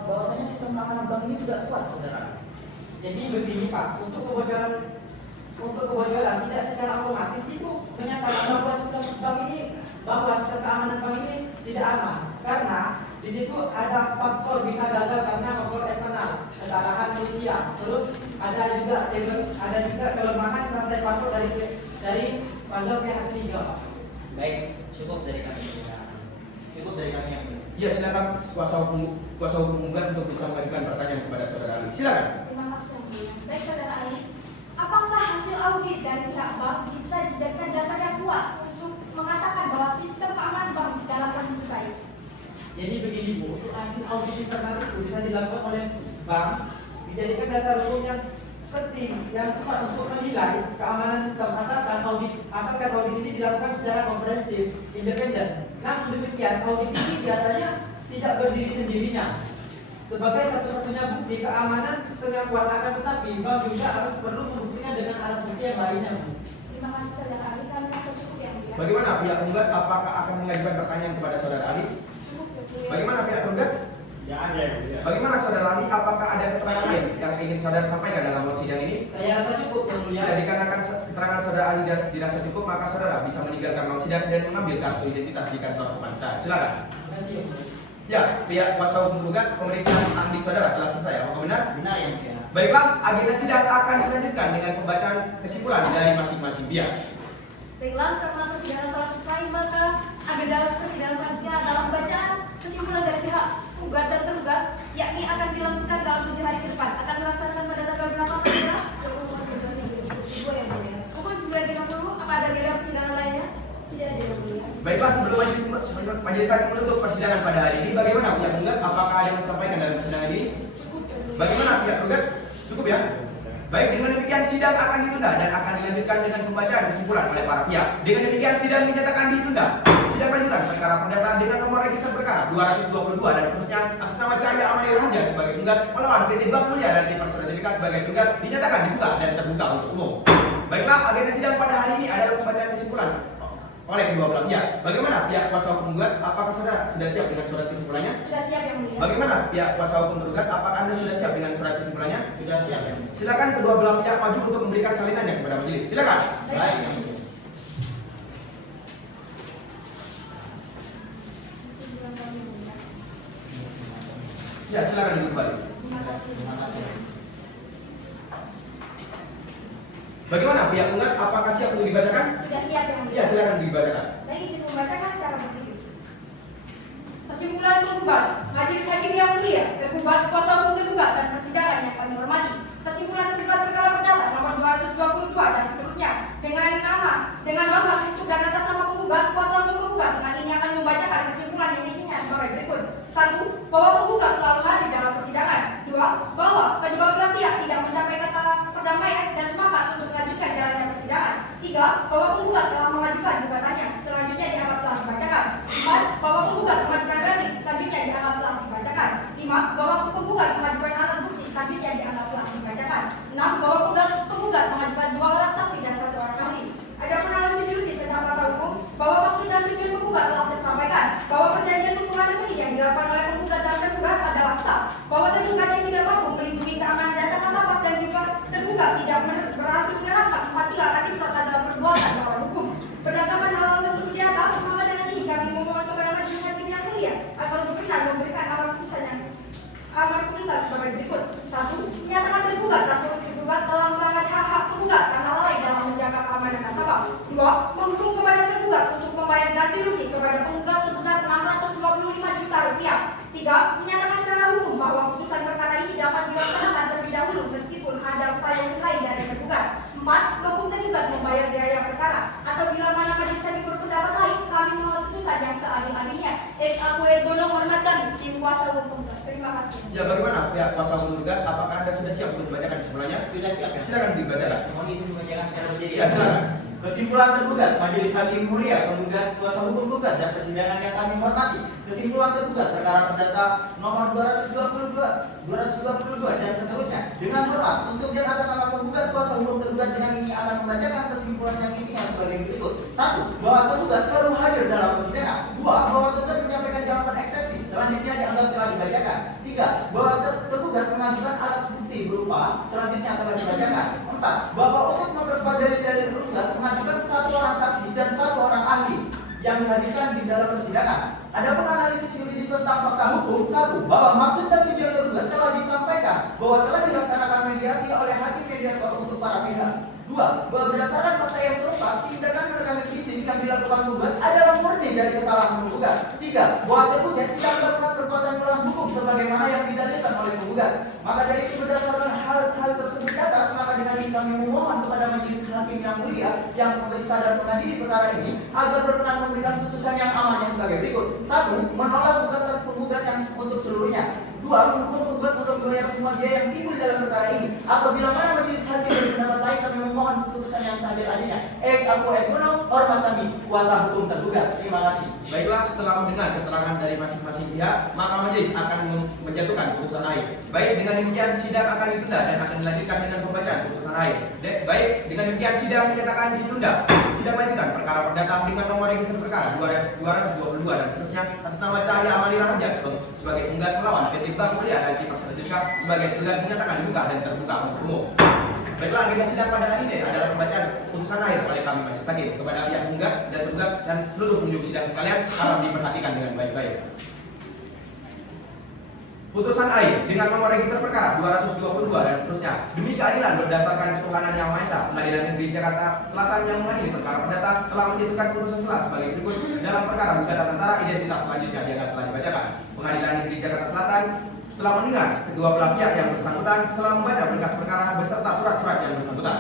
bahwasanya sistem keamanan bank ini tidak kuat, saudara? Jadi begini Pak, untuk kebocoran tidak secara otomatis itu menyatakan bahwa sistem keamanan bank ini tidak aman karena di situ ada faktor bisa gagal karena faktor eksternal, kesalahan manusia. Terus ada juga kelemahan rantai pasok dari vendor pihak ketiga. Baik, cukup dari kami. Yang mulia. Ya, silakan kuasa hukum gugat untuk bisa mengajukan pertanyaan kepada saudara ahli. Silakan. Terima kasih yang mulia. Baik saudara ahli, apakah hasil audit dari pihak bank bisa dijadikan dasar yang kuat untuk mengatakan bahwa sistem keamanan bank dalam kondisi baik? Jadi begini Bu, hasil audit internal itu bisa dilakukan oleh bank dijadikan dasar hukum yang penting yang kuat untuk menilai keamanan sistem asalkan audit ini dilakukan secara komprehensif, independen. Namun demikian audit ini biasanya tidak berdiri sendirinya. Sebagai satu-satunya bukti keamanan sistem yang kuat, akan tetapi bank juga harus perlu membuktikan dengan alat bukti yang lainnya Bu. Terima kasih saudara ahli, kami rasa cukup yang mulia. Bagaimana pihak penggugat? Apakah akan mengajukan pertanyaan kepada saudara ahli? Bagaimana pihak penggugat? Ya ada ya. Bagaimana saudara ahli? Apakah ada keterangan lain yang ingin saudara sampaikan dalam sidang ini? Saya rasa cukup yang mulia. Ya, dikarenakan keterangan saudara ahli dan dirasa cukup, maka saudara bisa meninggalkan ruang sidang dan mengambil kartu identitas di kantor pemantau. Silakan. Terima kasih yang mulia. Ya, pihak kuasa hukum tergugat, pemeriksaan ahli saudara telah selesai. Apakah benar? Benar yang mulia. Baiklah, agenda sidang akan dilanjutkan dengan pembacaan kesimpulan dari masing-masing pihak. Baiklah, karena persidangan telah selesai, maka agenda persidangan selanjutnya adalah pembacaan kesimpulan dari pihak penggugat dan tergugat, yakni akan dilangsungkan dalam 7 hari ke depan. Akan dilaksanakan pada tanggal berapa, Saudara? 2 yang mulia. Pukul 9.30. Apa ada agenda persidangan lainnya? Tidak ada yang mulia. Baiklah, sebelum majelis hakim menutup persidangan pada hari ini, bagaimana pihak penggugat? Apakah ada yang disampaikan dalam persidangan ini? Bagaimana pihak penggugat? Cukup ya? Baik, dengan demikian sidang akan ditunda dan akan dilanjutkan dengan pembacaan kesimpulan oleh para pihak. Dengan demikian sidang dinyatakan ditunda. Sidang lanjutan perkara perdata dengan nomor register perkara 222 dan seterusnya atas nama Cahaya Amani Raja sebagai penggugat melawan PT Bank Mulia dan Tim Sertifikat sebagai penggugat dinyatakan dibuka dan terbuka untuk umum. Baiklah, agenda sidang pada hari ini adalah pembacaan kesimpulan oleh kedua belah pihak. Bagaimana pihak kuasa hukum penggugat? Apakah saudara sudah siap dengan surat kesimpulannya? Sudah siap yang mulia. Bagaimana pihak kuasa hukum tergugat? Apakah Anda sudah siap dengan surat kesimpulannya? Sudah siap yang mulia. Silakan kedua belah pihak maju untuk memberikan salinannya kepada majelis. Silakan. Baik yang mulia. Ya, silakan duduk kembali. Terima kasih. Bagaimana pihak penggugat? Apakah siap untuk dibacakan? Sudah siap yang mulia. Ya, silakan dibacakan. Baik, izin membacakan secara berikut. Kesimpulan penggugat, majelis hakim yang mulia, tergugat, kuasa hukum tergugat dan persidangan yang kami hormati. Kesimpulan penggugat 3. Bahwa penggugat telah mengajukan gugatannya, selanjutnya dianggap telah dibacakan. 4. Bahwa penggugat mengajukan relik, selanjutnya dianggap telah dibacakan. 5. Bahwa penggugat mengajukan alat bukti, selanjutnya dianggap telah dibacakan. 6. Bahwa penggugat mengajukan 2 orang saksi dan 1 orang ahli. Adapun analisis yuridis tentang fakta hukum, bahwa maksud dan tujuan penggugat telah tersampaikan, bahwa perjanjian hubungan demoni yang dilakukan oleh penggugat dan tergugat adalah sah, bahwa tergugat yang tidak mampu melindungi keamanan data nasabah dan juga tergugat tidak berhasil menerapkan 4 pilar anti-fraud adalah perbuatan melawan hukum. Berdasarkan hal-hal tersebut di atas, maka dengan ini kami memohon kepada majelis hakim yang mulia agar berkenan memberikan amar putusan sebagai berikut. 1. Menyatakan tergugat dan turut tergugat telah melanggar hak-hak penggugat karena lalai dalam menjaga keamanan nasabah. 2. Menghukum kepada tergugat untuk membayar ganti rugi kepada penggugat sebesar Rp625 juta. 3. Menyatakan secara hukum bahwa putusan perkara ini dapat dilaksanakan terlebih dahulu meskipun ada upaya hukum lain dari tergugat. 4. Menghukum tergugat membayar biaya perkara atau bila mana majelis hakim berpendapat lain, kami mohon putusan yang seadil-adilnya. Ex aku Edgono hormat kami, tim kuasa hukum. Terima kasih. Ya, bagaimana pihak kuasa hukum tergugat? Apakah Anda sudah siap untuk dibacakan semuanya? Sudah siap ya? Silakan dibacakan. Mohon izin membacakan secara berjadi. Ya, silakan. Kesimpulan tergugat, Majelis Hakim Mulia, penggugat, kuasa hukum gugat, dan persidangan yang kami hormati. Kesimpulan tergugat perkara perdata nomor 222 dan seterusnya. Dengan hormat, untuk yang atas nama penggugat, kuasa hukum tergugat dengan ini akan membacakan kesimpulan yang intinya sebagai berikut. 1. Bahwa tergugat selalu hadir dalam persidangan. 2. Bahwa tergugat menyampaikan jawaban eksepsi, selanjutnya dianggap telah dibacakan. 3. Bahwa tergugat mengajukan alat bukti berupa selanjutnya telah dibacakan. 4. Bahwa usut memperkuat dalil-dalil tergugat mengajukan 1 orang saksi dan 1 orang ahli yang dihadirkan di dalam persidangan. Adapun analisis yuridis tentang fakta hukum, 1. Bahwa maksud dan tujuan tergugat telah disampaikan bahwa telah dilaksanakan mediasi oleh hakim mediator untuk para pihak. 2. Bahwa berdasarkan fakta yang terungkap, tindakan merekam fisik yang dilakukan tergugat adalah murni dari kesalahan penggugat. 3. Bahwa tergugat tidak melakukan perbuatan melawan hukum sebagaimana yang didalilkan oleh penggugat. Maka dari itu berdasarkan hal tersebut di atas, maka dengan ini kami memohon kepada majelis hakim yang mulia yang memeriksa dan mengadili perkara ini agar berkenan memberikan putusan yang amannya sebagai berikut. 1. Menolak gugatan penggugat yang untuk seluruhnya. 2. Menghukum penggugat untuk membayar semua biaya yang timbul dalam perkara ini. Apabila mana majelis hakim berpendapat lain, kami memohon putusan yang seadil-adilnya. Ex aku Edgono, hormat kami, kuasa hukum tergugat. Terima kasih. Baiklah, setelah mendengar keterangan dari masing-masing pihak, maka majelis akan menjatuhkan putusan akhir. Baik, dengan demikian sidang akan ditunda dan akan dilanjutkan dengan pembacaan putusan akhir. Baik, dengan demikian sidang dinyatakan ditunda. Sidang lanjutan perkara perdata dengan nomor register perkara 222 dan seterusnya atas nama Cahaya Amali Raharja sebagai penggugat melawan PT Bank Mulia dan Cipta Selanjutnya sebagai penggugat dinyatakan dibuka dan terbuka untuk umum. Baiklah, agenda sidang pada hari ini adalah pembacaan putusan akhir oleh kami majelis hakim kepada pihak penggugat dan tergugat dan seluruh pengunjung sidang sekalian harap diperhatikan dengan baik-baik. Putusan akhir dengan nomor register perkara 222 dan seterusnya. Demi keadilan berdasarkan ketuhanan yang Maha Esa, Pengadilan Negeri Jakarta Selatan yang mengadili perkara perdata telah menjatuhkan putusan selah sebagai berikut dalam perkara gugatan antara identitas selanjutnya yang telah dibacakan. Pengadilan Negeri Jakarta Selatan telah mendengar kedua belah pihak yang bersangkutan setelah membaca berkas perkara beserta surat-surat yang bersangkutan.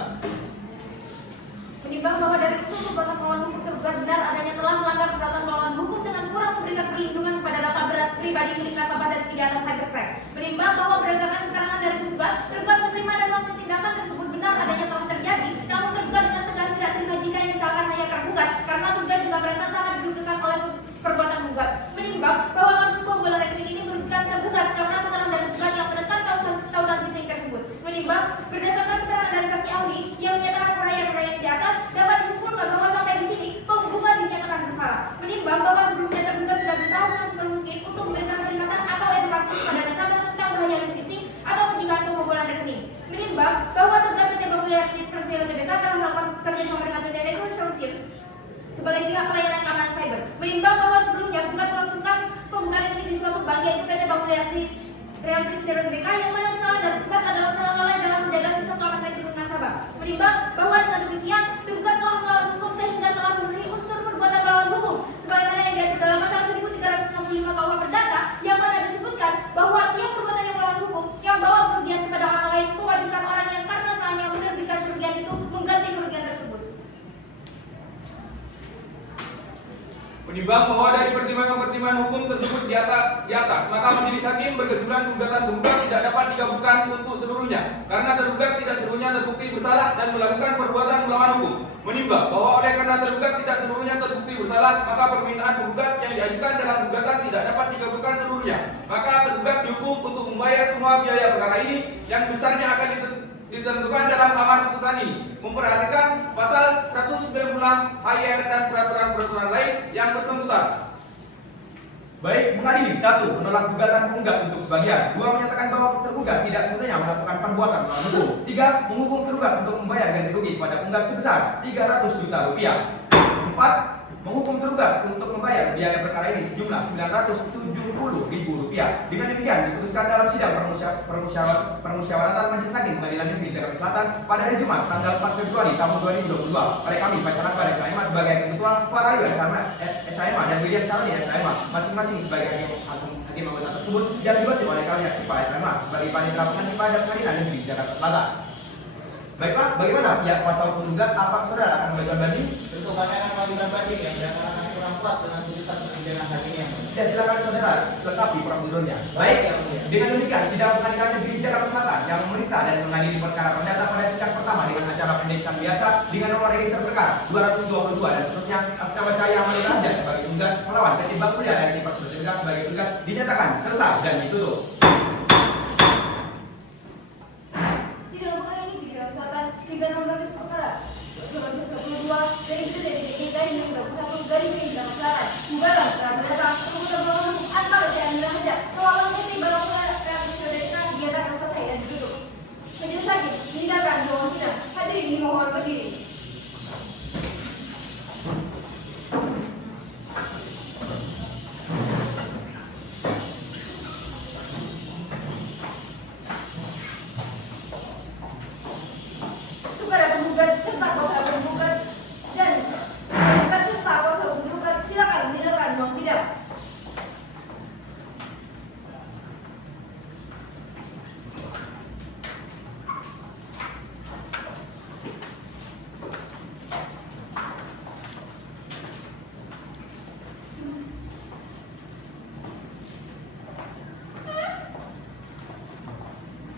Menimbang bahwa dari unsur perbuatan melawan hukum tergugat benar adanya telah melanggar perbuatan melawan hukum dengan kurang memberikan perlindungan kepada data pribadi milik nasabah dari kejahatan cybercrime. Menimbang bahwa berdasarkan keterangan dari tergugat menerima dan melakukan tindakan tersebut benar adanya telah terjadi, namun tergugat dengan tegas tidak terima jika yang misalkan hanya tergugat karena tergugat juga merasa sangat dirugikan oleh perbuatan tergugat. Menimbang bahwa kasus pembobolan rekening ini merugikan tergugat karena kesalahan dari tergugat yang menekan tautan bising tersebut. Menimbang berdasarkan keterangan dari saksi ahli yang menyatakan perayaan di atas dapat disimpulkan bahwa sampai di sini penggugat dinyatakan bersalah. Menimbang bahwa sebelumnya tergugat sudah berusaha semaksimal mungkin untuk memberikan peringatan atau edukasi kepada nasabah tentang bahaya phishing atau pencegahan pembobolan rekening. Menimbang bahwa tergugat PT Bank Mulia Persero Tbk telah melakukan kerjasama dengan PT Network Solution sebagai pihak pelayanan keamanan cyber. Menimbang bahwa sebelumnya tergugat melangsungkan pembukaan rekening di suatu bank yaitu PT Bank Mulia Persero Tbk yang mana kesalahan dan tergugat adalah lalai dalam menjaga sistem keamanan rekening nasabah. Menimbang bahwa dengan demikian tergugat telah melawan hukum sehingga telah memenuhi unsur perbuatan melawan hukum sebagaimana yang diatur dalam pasal 1365 KUH Perdata yang mana disebutkan bahwa tiap perbuatan yang melawan hukum yang bawa kerugian kepada orang lain mewajibkan orang yang karena salahnya menerbitkan kerugian itu mengganti kerugian tersebut. Menimbang bahwa dari pertimbangan-pertimbangan hukum tersebut di atas, maka majelis hakim berkesimpulan gugatan penggugat tidak dapat digabungkan untuk seluruhnya karena tergugat tidak seluruhnya terbukti bersalah dan melakukan perbuatan melawan hukum. Menimbang bahwa oleh karena tergugat tidak seluruhnya terbukti bersalah, maka permintaan penggugat yang diajukan dalam gugatan tidak dapat digabungkan seluruhnya. Maka tergugat dihukum untuk membayar semua biaya perkara ini yang besarnya akan ditentukan dalam amar putusan ini, memperhatikan pasal 196 HR dan peraturan-peraturan lain yang bersangkutan. Baik, mengadili. 1. Menolak gugatan penggugat untuk sebagian. 2. Menyatakan bahwa tergugat tidak sebenarnya melakukan perbuatan melawan hukum. 3. Menghukum tergugat untuk membayar ganti rugi kepada penggugat sebesar 300 juta rupiah. 4. Menghukum tergugat untuk membayar biaya perkara ini sejumlah 970.000 rupiah. Dengan demikian diputuskan dalam sidang permusyawaratan Majelis Hakim Pengadilan Negeri Jakarta Selatan pada hari Jumat tanggal 4 Februari tahun 2022 oleh kami Faisal Akbar SHMA sebagai ketua, Farayu SHMA dan William Saloni SHMA masing-masing sebagai hakim anggota tersebut yang dibantu oleh kalian Sipa SHMA sebagai panitera pengadil pada Pengadilan Negeri Jakarta Selatan. Baiklah, bagaimana pihak kuasa hukum penggugat? Apakah saudara akan membaca banding? Tentu kami akan mengajukan banding yang menyatakan kami kurang puas dengan putusan persidangan hari ini. Ya, silakan saudara lengkapi prosedurnya. Baik, dengan demikian sidang Pengadilan Negeri Jakarta Selatan yang memeriksa dan mengadili perkara perdata pada tingkat pertama dengan acara pemeriksaan biasa dengan nomor register perkara 222 dan seterusnya atas nama Cahaya Amal Raja sebagai penggugat melawan PT Bank Mulia dan Dipas Berdekat sebagai penggugat dinyatakan selesai dan ditutup. Sidang perkara ini di Jakarta Selatan 316 perkara 222 dari DPD dari 21 dari Jakarta Selatan. Gugatan telah berdata keputusan melawan hukum antara Cahaya Raja melawan PT Bank Mulia dan Dipas Berdekat dinyatakan selesai dan ditutup. Majelis Hakim